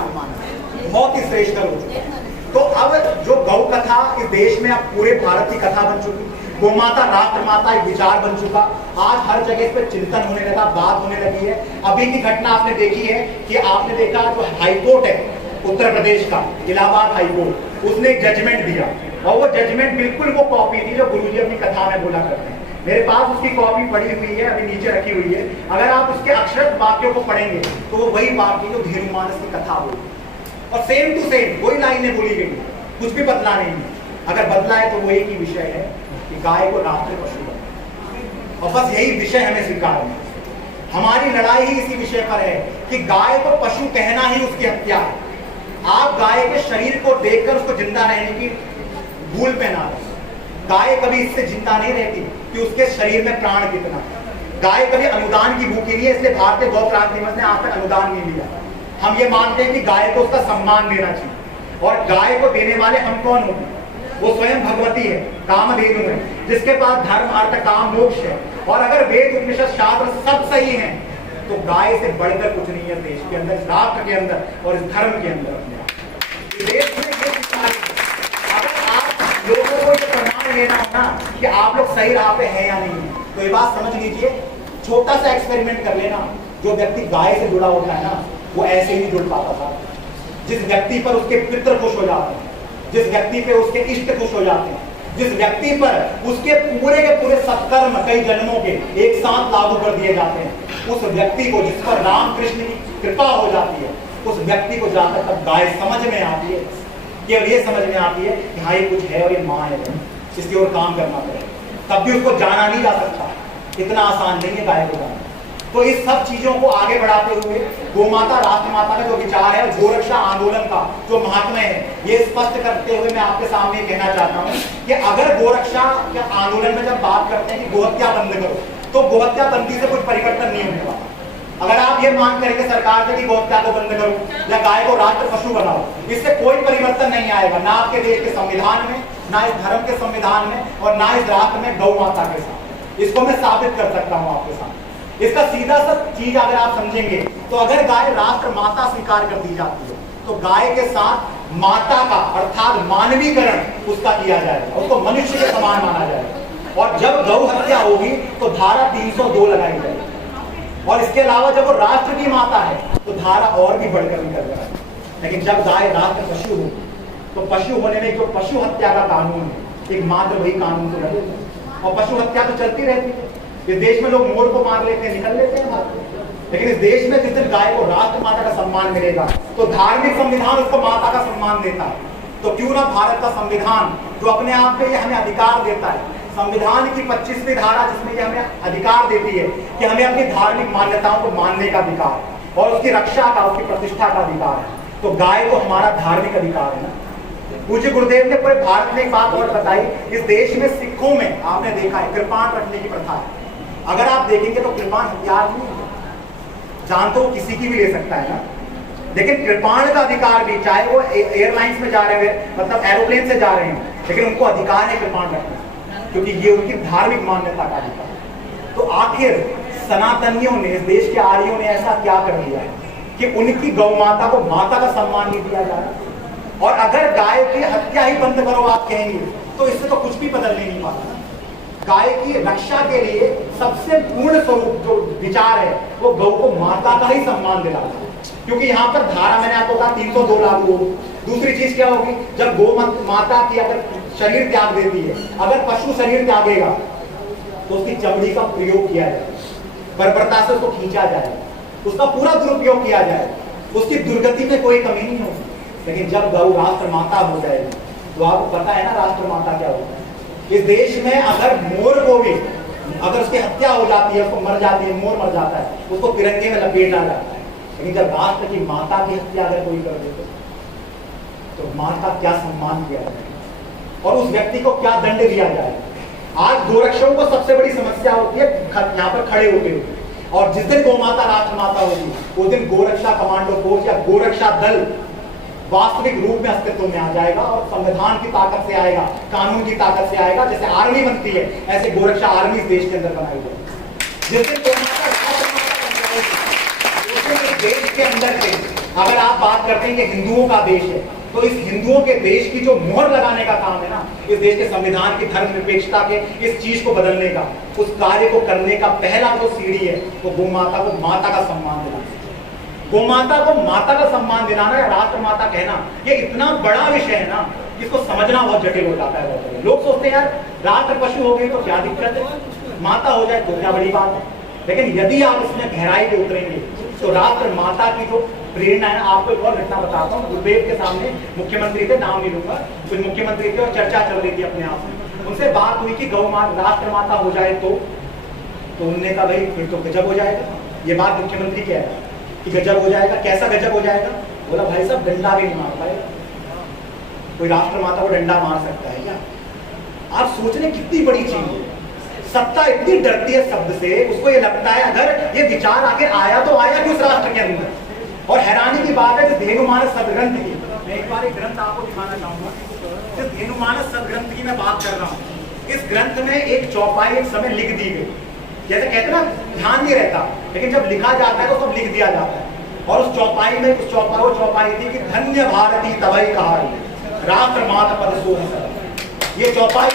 बहुत ही श्रेष्ठ हो चुका है। तो अब जो गौ कथा इस देश में अब पूरे भारत की कथा बन चुकी, गोमाता राष्ट्र माता एक विचार बन चुका, आज हर जगह इस पर चिंतन होने लगा, बात होने लगी है। अभी की घटना आपने देखी है कि आपने देखा जो हाईकोर्ट है उत्तर प्रदेश का, इलाहाबाद हाईकोर्ट, उसने एक जजमेंट दिया और वो जजमेंट बिल्कुल वो कॉपी थी जो गुरुजी अपनी कथा में बोला करते हैं। मेरे पास उसकी कॉपी पड़ी हुई है, अभी नीचे रखी हुई है। अगर आप उसके अक्षरशः वाक्यों को पढ़ेंगे तो वो वही वाक्य जो धेनुमानस की कथा बोली और सेम टू सेम वही लाइनें बोली गई, कुछ भी बदला नहीं है। अगर बदला है तो वो एक ही विषय है कि गाय को राष्ट्रीय पशु बनाओ, और बस यही विषय हमें स्वीकार है। हमारी लड़ाई ही इसी विषय पर है कि गाय को पशु कहना ही उसकी हत्या है। आप गाय के शरीर को देखकर उसको जिंदा रहने की भूल पहना रहे। गाय कभी इससे जिंदा नहीं रहती कि उसके शरीर में प्राण कितना। गाय कभी अनुदान की भूखी नहीं है, इसलिए भारतीय गौ क्रांति मंच ने आज तक अनुदान नहीं लिया। हम ये मानते हैं कि गाय को उसका सम्मान देना चाहिए, और गाय को देने वाले हम कौन होंगे? वो स्वयं भगवती है, कामधेनु है, जिसके पास धर्म अर्थ काम मोक्ष है। और अगर वेद उपनिषद शास्त्र सब सही हैं तो गाय से बढ़कर कुछ नहीं है देश के अंदर, राष्ट्र के अंदर और इस धर्म के अंदर। देश में ये अगर आप लोगों को ये प्रमाण लेना हो ना कि आप लोग सही राह पे हैं या नहीं, तो ये बात समझ लीजिए। छोटा सा एक्सपेरिमेंट कर लेना, जो व्यक्ति गाय से जुड़ा होता है ना, वो ऐसे ही जुड़ पाता था। जिस व्यक्ति पर उसके पितृ खुश हो जाते हैं, जिस व्यक्ति पे उसके इष्ट खुश हो जाते हैं, जिस व्यक्ति पर उसके पूरे के पूरे सत्कर्म कई जन्मों के एक साथ लागू कर दिए जाते हैं, उस व्यक्ति को, जिस पर राम कृष्ण की कृपा हो जाती है, उस व्यक्ति को जाकर तब गाय समझ में आती है। केवल ये समझ में आती है कि हाँ ये कुछ है और ये माँ है, इसकी ओर काम करना पड़ेगा। तब भी उसको जाना नहीं जा सकता, इतना आसान नहीं है गाय को जाना। तो इस सब चीजों को आगे बढ़ाते हुए गोमाता राष्ट्र माता का जो विचार है, गोरक्षा आंदोलन का जो महात्म्य है, ये स्पष्ट करते हुए मैं आपके सामने कहना चाहता हूँ कि अगर गोरक्षा के आंदोलन में जब बात करते हैं कि गोहत्या बंद करो, तो गोहत्या बंदी से कुछ परिवर्तन नहीं होने वाला। अगर आप ये मांग करेंगे सरकार से कि गोहत्या को बंद करो या गाय को राष्ट्र पशु बनाओ, इससे कोई परिवर्तन नहीं आएगा, ना आपके देश के संविधान में, ना इस धर्म के संविधान में, और ना इस राष्ट्र में गौ माता के साथ। इसको मैं साबित कर सकता हूँ आपके सामने। इसका सीधा सा चीज अगर आप समझेंगे तो अगर गाय राष्ट्र माता स्वीकार कर दी जाती है तो गाय के साथ माता का अर्थात मानवीकरण उसका किया जाएगा, उसको मनुष्य के समान माना जाएगा। और जब गौ हत्या होगी तो धारा 302 लगाई जाएगी। और इसके अलावा जब वो राष्ट्र की माता है तो धारा और भी बढ़कर निकल जाएगी। लेकिन जब गाय राष्ट्र पशु होगी तो पशु होने में जो पशु हत्या का कानून है, एक मात्र वही कानून तो लगेगा। और पशु हत्या तो चलती रहती है। इस देश में लोग मोर को मार लेते हैं, निकल लेते हैं, लेकिन इस देश में जिस दिन गाय को राष्ट्र माता का सम्मान मिलेगा तो धार्मिक संविधान उसको माता का सम्मान देता है। तो क्यों ना भारत का संविधान जो अपने आप में ये हमें अधिकार देता है, संविधान की 25वीं धारा जिसमें ये हमें अधिकार देती है कि हमें अपनी धार्मिक मान्यताओं को मानने का अधिकार और उसकी रक्षा का, उसकी प्रतिष्ठा का अधिकार है, तो गाय तो हमारा धार्मिक अधिकार है ना। पूज्य गुरुदेव ने पूरे भारत में एक बात और बताई, इस देश में सिखों में आपने देखा है कृपाण रखने की प्रथा है। अगर आप देखेंगे तो कृपाण हथियार नहीं है, जान तो किसी की भी ले सकता है ना, लेकिन कृपाण का अधिकार भी, चाहे वो एयरलाइंस में जा रहे हैं, मतलब एरोप्लेन से जा रहे हैं, लेकिन उनको अधिकार है कृपाण रखने, क्योंकि ये उनकी धार्मिक मान्यता का अधिकार है। तो आखिर सनातनियों ने, इस देश के आर्यों ने ऐसा क्या कर दिया है कि उनकी गौ माता को माता का सम्मान नहीं दिया जा रहा? और अगर गाय की हत्या ही बंद करो आप कहेंगे तो इससे तो कुछ भी बदलने नहीं पाता। गाय की रक्षा के लिए सबसे पूर्ण स्वरूप जो विचार है वो गौ को माता का ही सम्मान दिलाना है, क्योंकि यहाँ पर धारा मैंने आपको कहा 302 लागू हो। दूसरी चीज क्या होगी, जब गौ माता की अगर शरीर त्याग देती है, अगर पशु शरीर त्यागेगा तो उसकी चमड़ी का प्रयोग किया जाएगा, बर्बरता से उसको खींचा जाएगा, उसका पूरा दुरुपयोग किया जाएगा, उसकी दुर्गति में कोई कमी नहीं होगी। लेकिन जब गौ राष्ट्र माता हो जाएगी तो आपको पता है ना राष्ट्र माता क्या होता है। इस देश में अगर मोर को भी अगर उसकी हत्या हो जाती है, उसको मर जाती है, मोर मर जाता है, उसको तिरंगे में लपेटा जाता है, लेकिन जब राष्ट्र की माता की हत्या अगर कोई कर दे तो मां का क्या सम्मान किया जाए और उस व्यक्ति को क्या दंड दिया जाए। आज गोरक्षकों को सबसे बड़ी समस्या होती है यहाँ पर खड़े होते हुए, और जिस दिन गौ माता राष्ट्र माता होगी उस दिन गोरक्षा कमांडो फोर्स या गोरक्षा दल वास्तविक रूप में अस्तित्व में आ जाएगा और संविधान की ताकत से आएगा, कानून की ताकत से आएगा। जैसे आर्मी बनती है ऐसे गोरक्षा आर्मी इस देश के अंदर बनाई जाएगी। जिस दिन देश के अंदर से अगर आप बात करते हैं कि हिंदुओं का देश है, तो इस हिंदुओं के देश की जो मोहर लगाने का काम है ना, इस देश के संविधान की धर्मनिरपेक्षता के इस चीज को बदलने का, उस कार्य को करने का पहला जो सीढ़ी है वो गोमाता को माता का सम्मान दिलाना। गोमाता को माता का सम्मान दिलाना या राष्ट्र माता कहना, ये इतना बड़ा विषय है ना, इसको समझना बहुत जटिल हो जाता है। लोग सोचते हैं यार राष्ट्र पशु हो गई तो क्या दिक्कत है, माता हो जाए तो क्या बड़ी बात है। लेकिन यदि आप इसमें गहराई पे उतरेंगे तो राष्ट्र माता की जो प्रेरणा है, आपको एक और घटना बताता हूँ। गुरुदेव के सामने मुख्यमंत्री थे, नाम नहीं लूंगा, कुछ मुख्यमंत्री थे और चर्चा चल रही थी अपने आप में। उनसे बात हुई कि गौ माता राष्ट्र माता हो जाए तो उन्होंने कहा भाई फिर तो गजब हो जाएगा। ये बात मुख्यमंत्री कह रहा है कि गजब हो जाएगा। कैसा गजब हो जाएगा? बोला भाई साहब डंडा भी नहीं मार पाएगा। कोई राष्ट्र माता को डंडा मार सकता है क्या? आप सोच रहे कितनी बड़ी चीज है। सत्ता इतनी डरती है शब्द से, उसको ये लगता है अगर ये विचार आगे आया तो आया किस राष्ट्र के अंदर। और हैरानी की बात है कि धेनुमानस सदग्रंथ की, मैं एक बार एक ग्रंथ आपको दिखाना चाहूंगा। इस धेनुमानस सदग्रंथ की मैं बात कर रहा हूँ। इस ग्रंथ में एक चौपाई एक समय लिख दी गई। जैसे कहते ना ध्यान नहीं रहता, लेकिन जब लिखा जाता है तो सब लिख दिया जाता है। और उस चौपाई में वो चौपाई थी कि धन्य भारती तवई कहाई, राष्ट्र माता पद सोह। ये चौपाई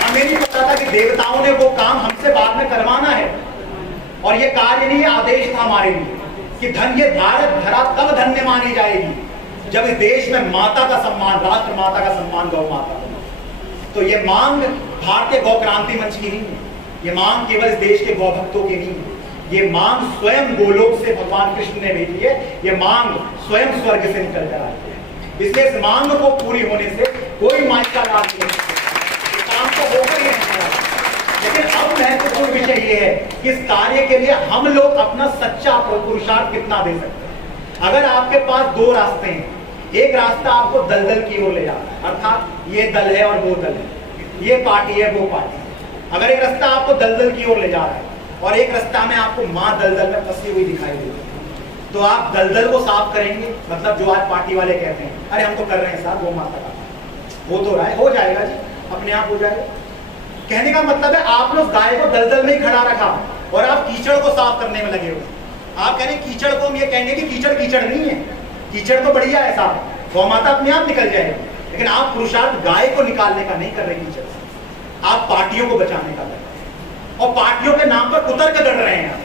हमें नहीं पता था कि देवताओं ने वो काम हमसे बाद में करवाना है। और ये कार्य नहीं, आदेश था हमारे लिए कि धन्य भारत धरा तब धन्य मानी जाएगी जब इस देश में माता का सम्मान, राष्ट्र माता का सम्मान, गौ माता। तो ये मांग भारतीय गौ क्रांति मंच की नहीं है, ये मांग केवल इस देश के गौ भक्तों की नहीं है, ये मांग स्वयं गोलोक से भगवान कृष्ण ने भेजी है। ये मांग स्वयं स्वर्ग से निकल कर आई है। इसलिए इस मांग को पूरी होने से कोई माइक का लाभ नहीं है, काम तो होकर ही रहना है। लेकिन अब महत्वपूर्ण विषय ये है कि इस कार्य के लिए हम लोग अपना सच्चा पुरुषार्थ कितना दे सकते हैं। अगर आपके पास दो रास्ते हैं, एक रास्ता आपको दलदल की ओर ले जाता है, अर्थात ये दल है और वो दल है, ये पार्टी है वो पार्टी है। अगर एक रास्ता आपको दलदल की ओर ले जा रहा है और एक रास्ता में आपको मां दलदल में फंसी हुई दिखाई दे रही है, तो आप दलदल को साफ करेंगे। मतलब जो आज पार्टी वाले कहते हैं अरे हम तो कर रहे हैं साहब गौ माता का, हो तो रहा है, हो जाएगा जी, अपने आप हो जाएगा। कहने का मतलब है आपने उस गाय को दलदल में ही खड़ा रखा और आप कीचड़ को साफ करने में लगे हुए। आप कह रहे कीचड़ को, हम ये कहेंगे कि कीचड़ कीचड़ नहीं है, कीचड़ तो बढ़िया है साहब, गौ माता अपने आप निकल जाएगी। लेकिन आप पुरुषार्थ गाय को निकालने का नहीं कर रहे कीचड़ से, आप पार्टियों को बचाने का कर रहे हैं और पार्टियों के नाम पर कुतर्क कर रहे हैं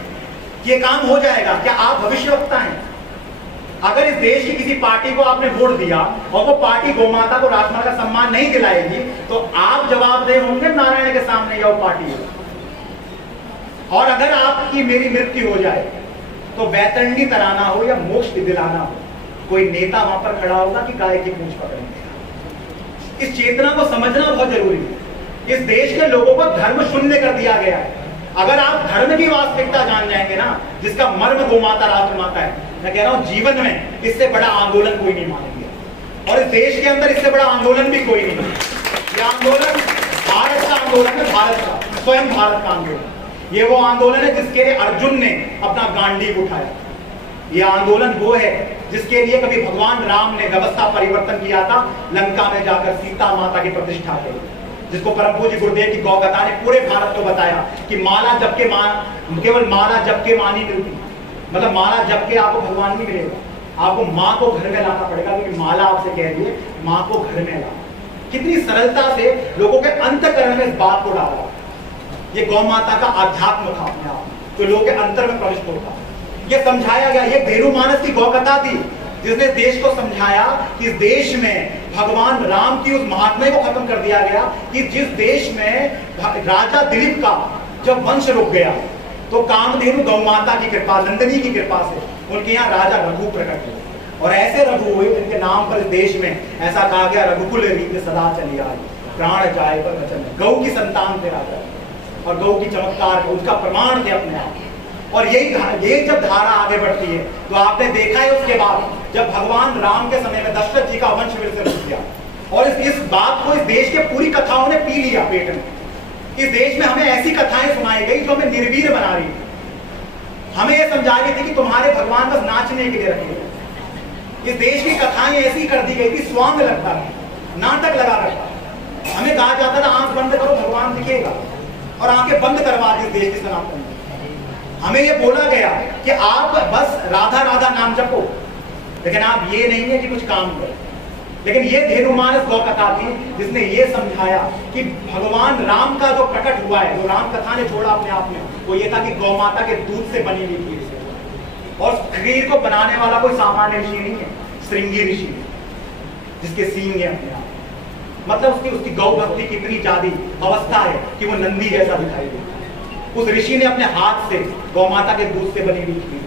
कि ये काम हो जाएगा। क्या आप भविष्यवक्ता हैं? अगर इस देश की किसी पार्टी को आपने वोट दिया और वो पार्टी गोमाता को राष्ट्रमाता का सम्मान नहीं दिलाएगी तो आप जवाबदेह होंगे नारायण के सामने या वो पार्टी हो। और अगर आपकी मेरी मृत्यु हो जाए तो वैतरणी तराना हो या मोक्ष दिलाना हो, कोई नेता वहां पर खड़ा होगा कि गाय की पूंछ पकड़ेंगे। इस चेतना को समझना बहुत जरूरी है। इस देश के लोगों को धर्म शून्य कर दिया गया है। अगर आप धर्म की वास्तविकता जान जाएंगे ना, जिसका मर्म गोमाता राष्ट्रमाता है, मैं कह रहा हूं जीवन में इससे बड़ा आंदोलन कोई नहीं मानेंगे। और इस देश के अंदर इससे बड़ा आंदोलन भी कोई नहीं है। ये आंदोलन भारत का आंदोलन है, भारत का, स्वयं भारत का आंदोलन। ये वो आंदोलन है जिसके लिए अर्जुन ने अपना गांडीव उठाया। ये आंदोलन वो है जिसके लिए कभी भगवान राम ने व्यवस्था परिवर्तन किया था, लंका में जाकर सीता माता की प्रतिष्ठा के लिए, जिसको परम पूज्य गुरुदेव की गौ कथा ने पूरे भारत को बताया कि माला जप के केवल माला जप के मां नहीं मिलती। मतलब माला जप के आपको भगवान नहीं मिलेगा, आपको माँ को घर में लाना पड़ेगा, क्योंकि माला आपसे कह रही है माँ को घर में ला। कितनी सरलता से लोगों के अंतःकरण में इस बात को डाला। ये गौ माता का आध्यात्म था अपने आप, जो लोगों के अंतर में प्रविष्ट होता। ये समझाया गया, ये धेनुमानस की गौ कथा थी जिसने देश को समझाया कि इस देश में भगवान राम की उस महात्म्य को खत्म कर दिया गया कि जिस देश में राजा दिलीप का जब वंश रुक गया तो कामधेनु गौ माता की कृपा, नंदिनी की कृपा से उनके यहाँ राजा रघु प्रकट हुए। और ऐसे रघु हुए जिनके नाम पर देश में ऐसा कहा गया रघुकुल रीत सदा चली आई, प्राण जाए पर न चले। गौ की संतान थे राजा और गौ की चमत्कार उसका प्रमाण थे अपने आप। और यही जब धारा आगे बढ़ती है तो आपने देखा है उसके बाद जब भगवान राम के समय में दशरथ जी का वंश फिर से रुक गया और इस बात को इस देश के पूरी कथाओं ने पी लिया पेट में। इस देश में हमें ऐसी कथाएं सुनाई गई जो हमें निर्वीर बना रही थी। हमें यह समझा रही थी कि तुम्हारे भगवान बस नाचने के लिए रखे, इस देश की कथाएं ऐसी कर दी गई थी, स्वांग लगता था, नाटक लगा करता था। हमें कहा जाता था आंख बंद करो भगवान दिखेगा, और आंखें बंद करवा दी इस देश की सनातन में। हमें ये बोला गया कि आप बस राधा राधा नाम जपो, लेकिन आप ये नहीं है कि कुछ काम करो। लेकिन ये धेनुमानस गौ कथा थी जिसने ये समझाया कि भगवान राम का जो प्रकट हुआ है, जो राम कथा ने छोड़ा अपने आप में, वो ये था कि गौ माता के दूध से बनी हुई खीर से। और खीर को बनाने वाला कोई सामान्य ऋषि नहीं है, श्रृंगी ऋषि जिसके सींग है अपने आप। मतलब उसकी गौ भक्ति कितनी ज्यादा अवस्था है कि वो नंदी जैसा दिखाई देता है। उस ऋषि ने अपने हाथ से गौ माता के दूध से बनी हुई खीर,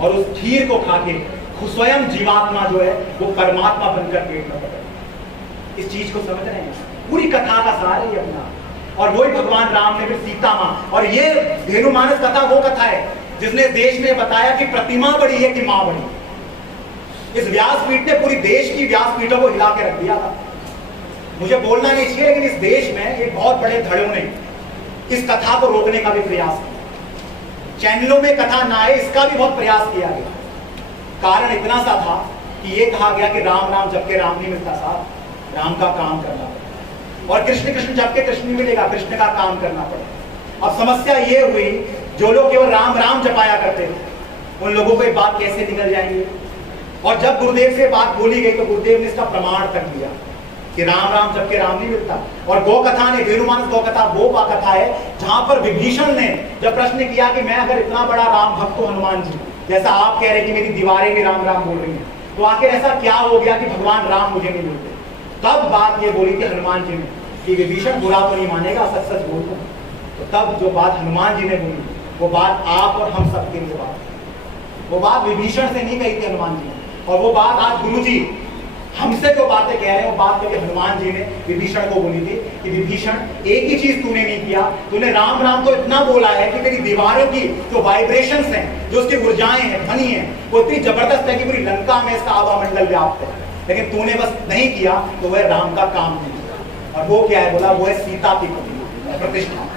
और उस खीर को खा के स्वयं जीवात्मा जो है वो परमात्मा बनकर पेट में पकड़। इस चीज को समझ रहे हैं? पूरी कथा का सार है अपना। और वही भगवान राम ने फिर सीता मां, और ये धेनुमानस कथा वो कथा है जिसने देश में बताया कि प्रतिमा बड़ी है कि मां बड़ी। इस व्यासपीठ ने पूरी देश की व्यासपीठों को हिला के रख दिया था। मुझे बोलना नहीं चाहिए, लेकिन इस देश में एक बहुत बड़े धड़ों ने इस कथा को रोकने का भी प्रयास किया। चैनलों में कथा ना आए इसका भी बहुत प्रयास किया गया। कारण इतना सा था कि ये कहा गया कि राम राम जब के राम नहीं मिलता साहब, राम का काम करना पड़ेगा, और कृष्ण कृष्ण जब के कृष्ण नहीं मिलेगा, कृष्ण का काम करना पड़ेगा। अब समस्या ये हुई, जो लोग केवल राम राम जपाया करते थे उन लोगों को ये बात कैसे निकल जाएंगे। और जब गुरुदेव से बात बोली गई तो गुरुदेव ने इसका प्रमाण तक दिया कि राम राम जब के राम नहीं मिलता। और गौ कथा ने, धेनुमानस गौ कथा वो कथा है जहां पर विभीषण ने जब प्रश्न किया कि मैं अगर इतना बड़ा राम भक्त हूं हनुमान जी, जैसा आप कह रहे हैं कि मेरी दीवारें भी राम राम बोल रही हैं, तो आखिर ऐसा क्या हो गया कि भगवान राम मुझे नहीं मिलते। तब बात ये बोली थी हनुमान जी ने कि विभीषण बुरा तो नहीं मानेगा, सच सच बोल दो। तो तब जो बात हनुमान जी ने बोली वो बात आप और हम सबके लिए बात, वो बात विभीषण से नहीं कही थी हनुमान जी ने। और वो बात आज गुरु जी हमसे जो बातें कह रहे हैं वो बात कभी हनुमान जी ने विभीषण को बोली थी कि विभीषण एक ही चीज तूने नहीं किया, तूने राम राम तो इतना बोला है कि तेरी दीवारों की जो वाइब्रेशंस हैं, जो उसकी ऊर्जाएं हैं, ध्वनि है, वो इतनी जबरदस्त है कि पूरी लंका में इसका आभा मंडल व्याप्त है। लेकिन तूने बस नहीं किया तो वह राम का काम नहीं किया। और वो क्या है बोला, वो है सीता की प्रतिष्ठा।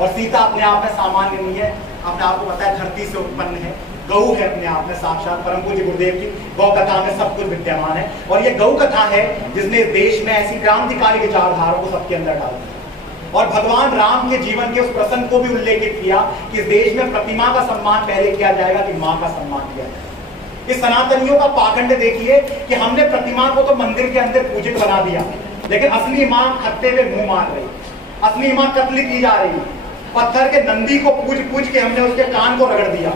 और सीता अपने आप में सामान्य नहीं है, अपने आप को पता है धरती से उत्पन्न है, गौ है अपने आप में साक्षात। परम पूज्य गुरुदेव की गौ कथा में सब कुछ विद्यमान है। और ये गौ कथा है जिसने देश में ऐसी क्रांतिकारी विचारधारा को सबके अंदर डाल दिया। और भगवान राम के जीवन के उस प्रसंग को भी उल्लेखित किया कि इस देश में प्रतिमा का सम्मान पहले किया जाएगा कि माँ का सम्मान किया जाएगा। इस सनातनियों का पाखंड देखिए कि हमने प्रतिमा को तो मंदिर के अंदर पूजित बना दिया, लेकिन असली माँ खत्ते पे मुंह मार रही, असली माँ कत्ल की जा रही। पत्थर के नंदी को पूज पूज के हमने उसके कान को रगड़ दिया,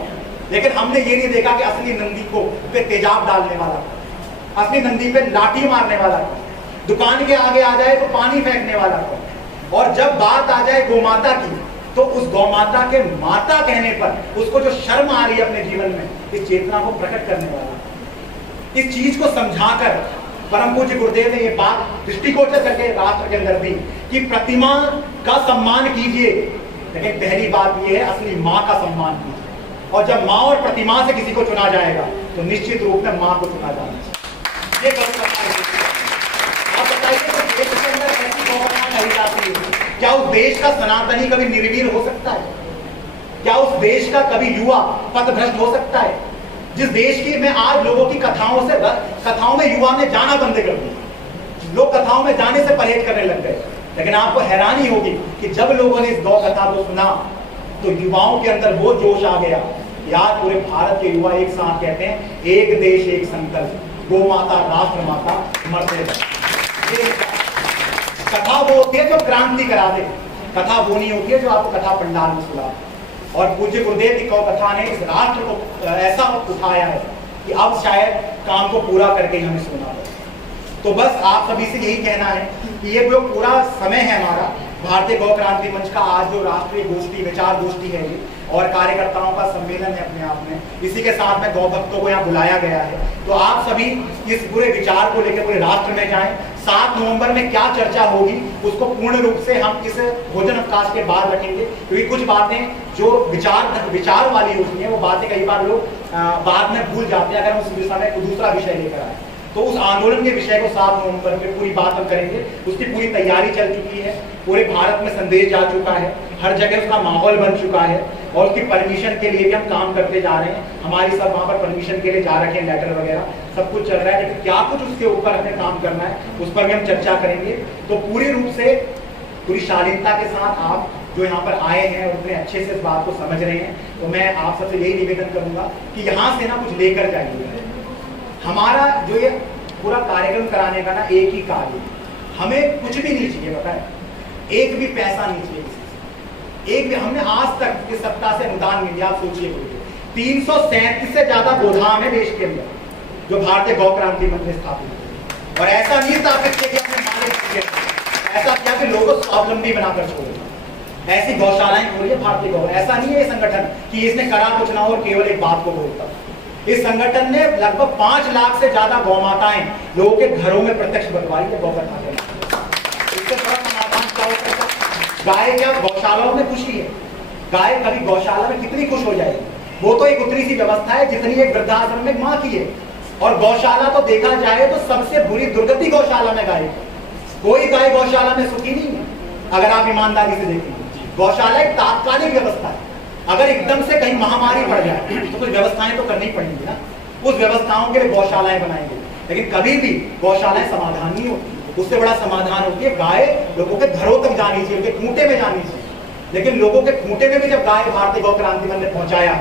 लेकिन हमने ये नहीं देखा कि असली नंदी को पे तेजाब डालने वाला, असली नंदी पे लाठी मारने वाला, दुकान के आगे आ जाए तो पानी फेंकने वाला। और जब बात आ जाए गौ माता की, तो उस गौ माता के माता कहने पर उसको जो शर्म आ रही है अपने जीवन में, इस चेतना को प्रकट करने वाला। इस चीज को समझाकर परम पूज्य गुरुदेव ने ये बात दृष्टिगोचर करके राष्ट्र के अंदर दी कि प्रतिमा का सम्मान कीजिए, लेकिन पहली बात यह है असली माँ का सम्मान कीजिए। और जब माँ और प्रतिमा से किसी को चुना जाएगा तो निश्चित रूप में माँ को चुना जाना चाहिए। ये आप बताइए, तो देश के अंदर ऐसी गौरवता कही जाती है, क्या उस देश का सनातनी कभी निर्वीर हो सकता है? क्या उस देश का कभी युवा पथभ्रष्ट हो सकता है? जिस देश की में आज लोगों की कथाओं में युवा ने जाना बंद कर दिया, लोग कथाओं में जाने से परहेज करने लग गए। लेकिन आपको हैरानी होगी कि जब लोगों ने इस गौ कथा को सुना तो युवाओं के अंदर वो जोश आ गया। यार पूरे भारत के युवा एक साथ कहते हैं, एक देश एक संकल्प, गौ माता राष्ट्र माता मरते रहे। कथा वो होती है जो क्रांति करा दे, कथा वो नहीं होती है जो आपको कथा पंडाल में सुना। और पूज्य गुरुदेव की गौ कथा ने इस राष्ट्र को ऐसा उठाया है कि अब शायद काम को पूरा करके हमें सुना है। तो बस आप सभी से यही कहना है कि ये जो पूरा समय है हमारा भारतीय गौ क्रांति मंच का, आज जो राष्ट्रीय गोष्ठी विचार गोष्ठी है ये, और कार्यकर्ताओं का सम्मेलन है अपने आप में, इसी के साथ में गौ भक्तों को यहाँ बुलाया गया है। तो आप सभी इस पूरे विचार को लेकर पूरे राष्ट्र में जाएं। 7 नवंबर में क्या चर्चा होगी उसको पूर्ण रूप से हम इस भोजन अवकाश के बाद रखेंगे, क्योंकि कुछ बातें जो विचार वाली होती हैं वो बातें कई बार लोग बाद में भूल जाते हैं अगर हम उस समय को दूसरा विषय लेकर आए। तो उस आंदोलन के विषय को 7 नवंबर में पूरी बात हम करेंगे। उसकी पूरी तैयारी चल चुकी है, पूरे भारत में संदेश जा चुका है, हर जगह उसका माहौल बन चुका है। और उसकी परमिशन के लिए भी हम काम करते जा रहे हैं। हमारी सब वहाँ पर परमिशन के लिए जा रखे हैं, लेटर वगैरह सब कुछ चल रहा है, लेकिन क्या कुछ उसके ऊपर हमें काम करना है उस पर भी हम चर्चा करेंगे। तो पूरी रूप से पूरी शालीनता के साथ आप जो यहाँ पर आए हैं और इतने अच्छे से इस बात को समझ रहे हैं, तो मैं आप सबसे यही निवेदन करूंगा कि यहाँ से ना कुछ लेकर जाइए। हमारा जो ये पूरा कार्यक्रम कराने का ना एक ही कार्य, हमें कुछ भी नहीं चाहिए, पता है, एक भी पैसा नहीं चाहिए किसी से, एक भी। हमने आज तक इस सप्ताह से अनुदान मिल गया, आप सोचिए 337 से ज्यादा गोधाम है देश के अंदर जो भारतीय गौ क्रांति मंच ने स्थापित किया। और ऐसा नहीं स्थापित किया कि अपने मालिक, ऐसा किया कि लोगों को स्वावलंबी बनाकर छोड़े। ऐसी गौशालाएं खोली है भारतीय गौ। ऐसा नहीं है ये संगठन कि इसने करा कुछ ना और केवल एक बात को बोलता। इस संगठन ने लगभग 5 लाख से ज्यादा गौ माताएं लोगों के घरों में प्रत्यक्ष बंटवाई है गौकथा के। इससे बड़ा समाधान क्या हो सकता है? गाय क्या गौशालाओं में खुशी है? गाय कभी गौशाला में कितनी खुश हो जाएगी? वो तो एक उतरी सी व्यवस्था है जितनी एक वृद्धाश्रम में माँ की है। और गौशाला तो देखा जाए तो सबसे बुरी दुर्गति गौशाला में गाय। कोई गाय गौशाला में सुखी नहीं है अगर आप ईमानदारी से देखेंगे। गौशाला एक तात्कालिक व्यवस्था है। अगर एकदम से कहीं महामारी बढ़ जाए तो कुछ व्यवस्थाएं तो करनी पड़ेंगी ना, उस व्यवस्थाओं के लिए गौशालाएं बनाएंगे। लेकिन कभी भी गौशालाएं समाधान नहीं होती। उससे बड़ा समाधान होती है गाय लोगों के घरों तक जानी चाहिए, उनके खूंटे में जानी चाहिए। लेकिन लोगों के खूंटे में भी जब गाय भारतीय गौ क्रांति मंच ने पहुंचाया,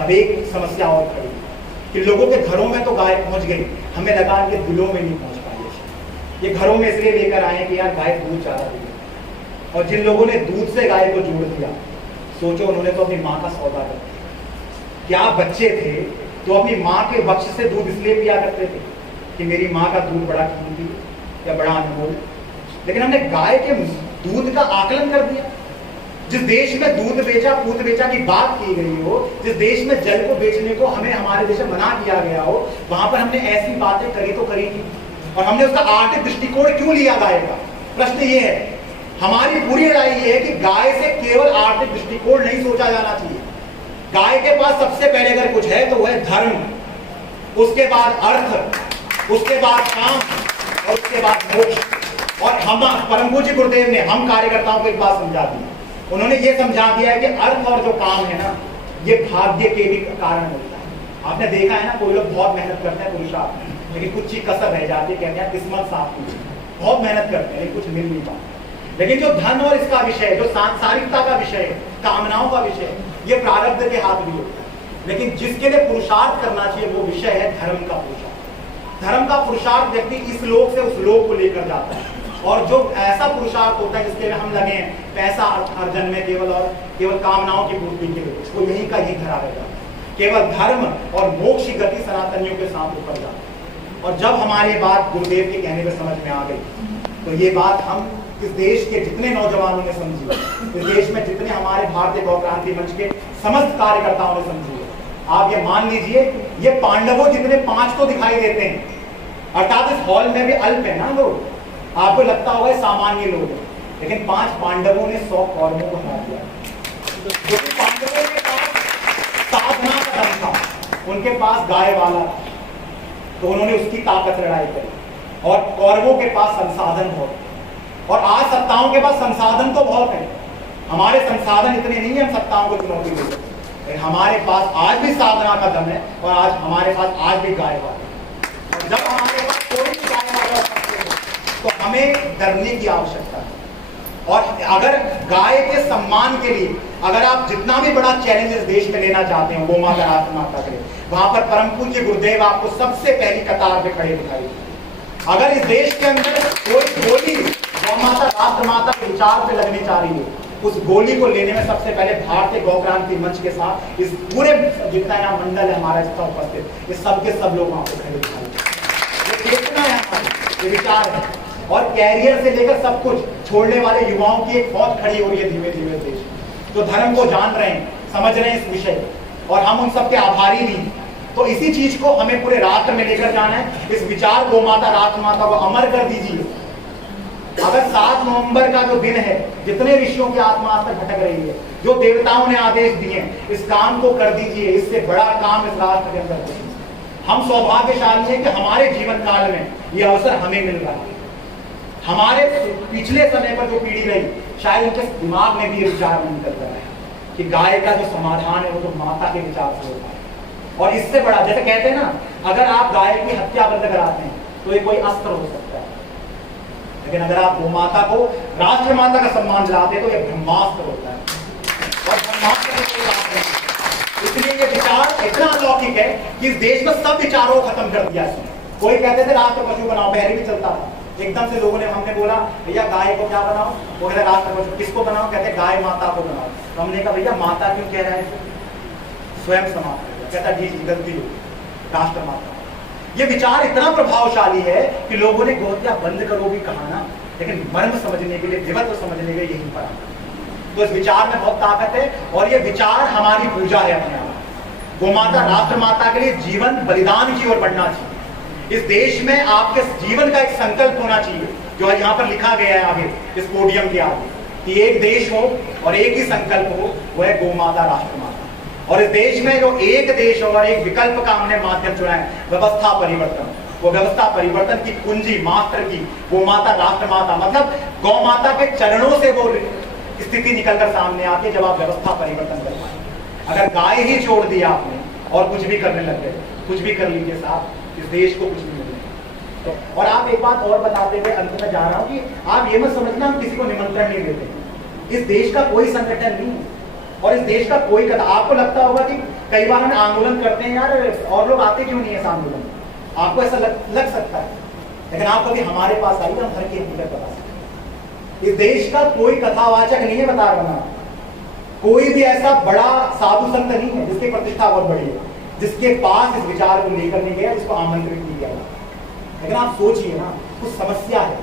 तब एक समस्या और खड़ी कि लोगों के घरों में तो गाय पहुंच गई, हमें लगा कि दिलों में नहीं पहुंच पाई। ये घरों में इसलिए लेकर आए कि यार गाय दूध ज्यादा देगी। और जिन लोगों ने दूध से गाय को जोड़ दिया, सोचो उन्होंने तो अपनी माँ का सौदा कर दिया। क्या बच्चे थे तो अपनी माँ के बख्श से दूध इसलिए पिया करते थे कि मेरी माँ का दूध बड़ा कीमती या बड़ा अनमोल। लेकिन हमने गाय के दूध का आकलन कर दिया। जिस देश में दूध बेचा पूत बेचा की बात की गई हो, जिस देश में जल को बेचने को हमें हमारे देश में मना किया गया हो, वहां पर हमने ऐसी बातें करी तो करी थी। और हमने उसका आर्थिक दृष्टिकोण क्यों लिया गाय का? प्रश्न ये है। हमारी पूरी राय ये है कि गाय से केवल आर्थिक दृष्टिकोण नहीं सोचा जाना चाहिए। गाय के पास सबसे पहले अगर कुछ है तो वह है धर्म, उसके बाद अर्थ, उसके बाद काम और उसके बाद मोक्ष। और हम परम पूज्य गुरुदेव ने हम कार्यकर्ताओं को एक बात समझा दी। उन्होंने ये समझा दिया है कि अर्थ और जो काम है ना, ये भाग्य के भी कारण होता है। आपने देखा है ना, कोई लोग बहुत मेहनत करते हैं पुरुषार्थ, लेकिन कुछ चीज कसर रह जाती है, कहते हैं किस्मत साफ नहीं, बहुत मेहनत करते हैं लेकिन कुछ मिल नहीं पाता। लेकिन जो धन और इसका विषय, जो सांसारिकता का विषय है, कामनाओं का विषय है, ये प्रारब्ध के हाथ भी होता है। लेकिन जिसके लिए पुरुषार्थ करना चाहिए वो विषय है धर्म का पुरुषार्थ। धर्म का पुरुषार्थ व्यक्ति इस लोक से उस लोक को लेकर जाता है। और जो ऐसा पुरुषार्थ होता है जिसके लिए हम लगे हैं पैसा अर्जन में केवल कामनाओं की पूर्ति के लिए, वो यही का ही धरा रहेगा। केवल धर्म और मोक्ष की गति सनातनियों के साथ ऊपर जाती है। और जब हमारी बात गुरुदेव के कहने पे समझ में आ गई, तो ये बात हम इस देश के जितने नौजवानों ने समझी, इस देश में जितने हमारे भारतीय गौ क्रांति मंच के समस्त कार्यकर्ताओं ने समझी है। आप ये मान लीजिए, ये पांडवों जितने 5 तो दिखाई देते हैं, अर्थात इस हॉल में भी अल्प है ना लोग, आपको लगता होगा सामान्य लोग हैं, लेकिन 5 पांडवों ने 100 कौरवों को हरा दिया। क्योंकि पांडवों के पास साधना का धन था, उनके पास गाय वाला था, तो उन्होंने उसकी ताकत लड़ाई करी। और कौरवों के पास संसाधन बहुत, और आज सत्ताओं के पास संसाधन तो बहुत है। हमारे संसाधन इतने नहीं है हम सत्ताओं को चुनौती दे सकते, लेकिन हमारे पास आज भी साधना का दम है और आज हमारे पास आज भी गाय वाला है। और जब हमारे पास कोई भी गाय वाला तो हमें डरने की आवश्यकता है। और अगर गाय के सम्मान के लिए अगर आप जितना भी बड़ा चैलेंज इस देश में लेना चाहते हैं, गौ माता राष्ट्र माता के लिए, वहां पर परम पूज्य गुरुदेव आपको सबसे पहली कतार पे खड़े दिखाई देंगे। अगर इस देश के अंदर कोई गोली गौ माता राष्ट्र माता के विचार पे लगनी चाह रही है, उस गोली को लेने में सबसे पहले भारतीय गौ क्रांति मंच के साथ इस पूरे जितना यहाँ मंडल है हमारा जितना उपस्थित, ये सब के सब लोग वहां पे खड़े दिखाई देंगे। ये चेतना है हमारी, ये विचार है। और कैरियर से लेकर सब कुछ छोड़ने वाले युवाओं की एक फौज खड़ी हो रही है धीमे धीमे देश, जो धर्म को जान रहे हैं, समझ रहे हैं इस विषय, और हम उन सबके आभारी भी। तो इसी चीज को हमें पूरे राष्ट्र में लेकर जाना है। इस विचार गौ माता राष्ट्र माता को अमर कर दीजिए। अगर 7 नवंबर का जो दिन है, जितने ऋषियों की आत्मा आज तक भटक रही है, जो देवताओं ने आदेश दिए, इस काम को कर दीजिए। इससे बड़ा काम इस राष्ट्र के अंदर हम सौभाग्यशाली हैं कि हमारे जीवन काल में ये अवसर हमें मिल रहा है। हमारे पिछले समय पर जो पीढ़ी रही, शायद उनके दिमाग में भी ये विचार नहीं निकल रहा है। कि गाय का जो समाधान है वो तो माता के विचार से होता है। और इससे बड़ा, जैसे कहते हैं ना, अगर आप गाय की हत्या बंद कराते हैं तो ये कोई अस्त्र हो सकता है, लेकिन अगर आप गोमाता को राष्ट्र माता का सम्मान दिलाते हैं तो ये ब्रह्मास्त्र होता है। और ब्रह्मास्त्र की कोई बात नहीं। इसलिए ये विचार इतना अलौकिक है कि इस देश में सब विचारों को खत्म कर दिया इसने। कोई कहते थे राष्ट्र पशु बनाओ, पहले भी चलता था, एकदम से लोगों ने, हमने बोला भैया गाय को क्या बनाओ, वो कहते राष्ट्र पशु। किसको बनाओ, कहते गाय माता को बनाओ। तो हमने कहा भैया माता क्यों कह रहा है, स्वयं समाप्त हो गया। कहता जी गलती हो, राष्ट्र माता। ये विचार इतना प्रभावशाली है कि लोगों ने गोहत्या बंद करो भी कहा ना, लेकिन मर्म समझने के लिए, दिवत्व समझने के लिए यही पड़ा। तो इस विचार में बहुत ताकत है और ये विचार हमारी पूजा है अपने आप। गोमाता राष्ट्र माता के लिए जीवन बलिदान की ओर बढ़ना चाहिए। इस देश में आपके जीवन का एक संकल्प होना चाहिए, जो यहाँ पर लिखा गया है आगे इस पोडियम के आगे, कि एक देश हो और एक ही संकल्प हो, वो है गोमाता राष्ट्र माता। और इस देश में जो एक देश और एक विकल्प का हमने माध्यम चुना है, व्यवस्था परिवर्तन। वो व्यवस्था परिवर्तन की कुंजी मास्टर की गोमाता राष्ट्र माता, मतलब गौ माता के चरणों से वो स्थिति निकलकर सामने आती है जब आप व्यवस्था परिवर्तन कर पाए। अगर गाय ही छोड़ दिया आपने और कुछ भी करने लग गए, कुछ भी कर लीजिए साहब, इस देश को कुछ भी मिले। तो और आप एक बात और बताते हुए अंत में जा रहा हूं कि आप ये मत समझना हम किसी को निमंत्रण नहीं देते। इस देश का कोई संगठन नहीं है और इस देश का कोई कदम। आपको लगता होगा कि कई बार हम आंदोलन करते हैं यार, और लोग आते क्यों नहीं है इस आंदोलन में, आपको ऐसा लग सकता है, लेकिन आप कभी हमारे पास आइए, हम हर की हकीकत बता सकते हैं। इस देश का कोई कथावाचक नहीं है, बता रहा हूं, कोई भी ऐसा बड़ा साधु संत नहीं है जिसकी प्रतिष्ठा बहुत बड़ी है, जिसके पास इस विचार को लेकर नहीं गया, जिसको आमंत्रित नहीं किया। लेकिन आप सोचिए ना, कुछ समस्या है,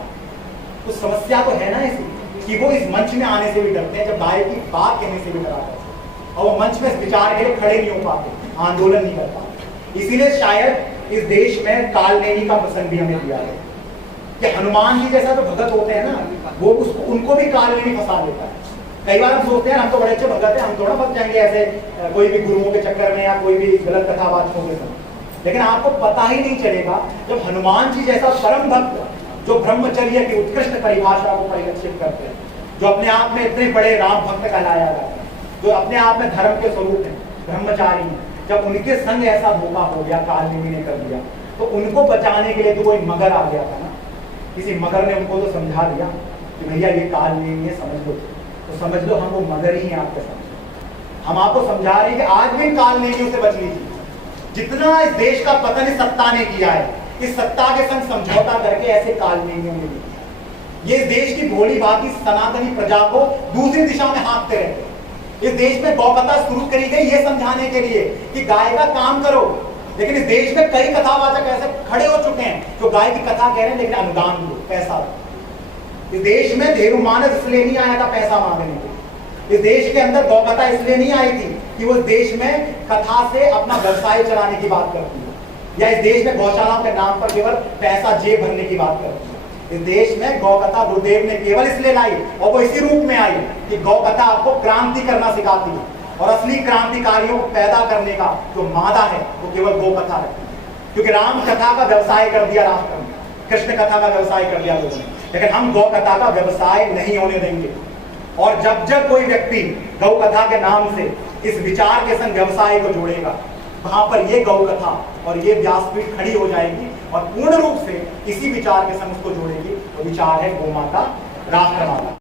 कुछ समस्या तो है ना ऐसी कि वो इस मंच में आने से भी डरते हैं, जब गाय की बात कहने से भी डराते हैं, और वो मंच में इस विचार के लिए खड़े नहीं हो पाते, आंदोलन नहीं कर पाते। इसीलिए शायद इस देश में कालनेमी का प्रसंग भी हमें दिया है कि हनुमान जी जैसा जो भगत होते हैं ना, वो उसको उनको भी कालनेमी फंसा देता है। कई बार हम सोचते हैं हम तो बड़े अच्छे भगत हैं, हम थोड़ा फंस जाएंगे ऐसे कोई भी गुरुओं के चक्कर में या कोई भी गलत कथावाचकों के साथ। लेकिन आपको पता ही नहीं चलेगा जब हनुमान जी जैसा परम भक्त, जो ब्रह्मचर्य की उत्कृष्ट परिभाषा को परिलक्षित करते हैं, जो अपने आप में इतने बड़े राम भक्त कहलाया जाता है, जो अपने आप में धर्म के स्वरूप है, ब्रह्मचारी है, जब उनके संग ऐसा धोखा हो गया, कालनेमी ने कर दिया, तो उनको बचाने के लिए तो कोई मगर आ गया था ना, किसी मगर ने उनको तो समझा दिया कि भैया ये कालनेमी है, समझ लो, तो समझ लो हम वो मगर ही हैं आपके सामने। हम आपको समझा रहे हैं कि आज भी कालनेमियों से बच लीजिए। जितना इस देश का पतन इस सत्ता ने किया है, इस सत्ता के संग समझौता करके ऐसे कालनेमियों ने भी किया। ये इस देश की भोली भांति सनातनी प्रजा को दूसरी दिशा में हाँकते रहते। इस देश में गौकथा शुरू करी गई ये समझाने के लिए कि गाय का काम करो, लेकिन इस देश में कई कथावाचक ऐसे खड़े हो चुके हैं जो गाय की कथा कह रहे हैं, लेकिन अनुदान दो, पैसा दो। इस देश में धेनु मानस इसलिए नहीं आया था पैसा मांगने के। इस देश के अंदर गौकथा इसलिए नहीं आई थी कि वो देश में कथा से अपना व्यवसाय चलाने की बात करती है, या इस देश में गौशालाओं के नाम पर केवल पैसा जेब भरने की बात करती है। इस देश में गौकथा गुरुदेव ने केवल इसलिए लाई, और वो इसी रूप में आई कि गौकथा आपको क्रांति करना सिखाती है, और असली क्रांतिकारियों को पैदा करने का जो मादा है वो केवल गौकथा है। क्योंकि राम कथा का व्यवसाय कर दिया राष्ट्र ने, कृष्ण कथा का व्यवसाय कर दिया लोगों ने, लेकिन हम गौ कथा का व्यवसाय नहीं होने देंगे। और जब जब कोई व्यक्ति गौ कथा के नाम से इस विचार के संग व्यवसाय को जोड़ेगा, वहां पर ये गौ कथा और ये व्यासपीठ खड़ी हो जाएगी और पूर्ण रूप से इसी विचार के संग उसको जोड़ेगी। वो विचार है गोमाता राष्ट्र माता।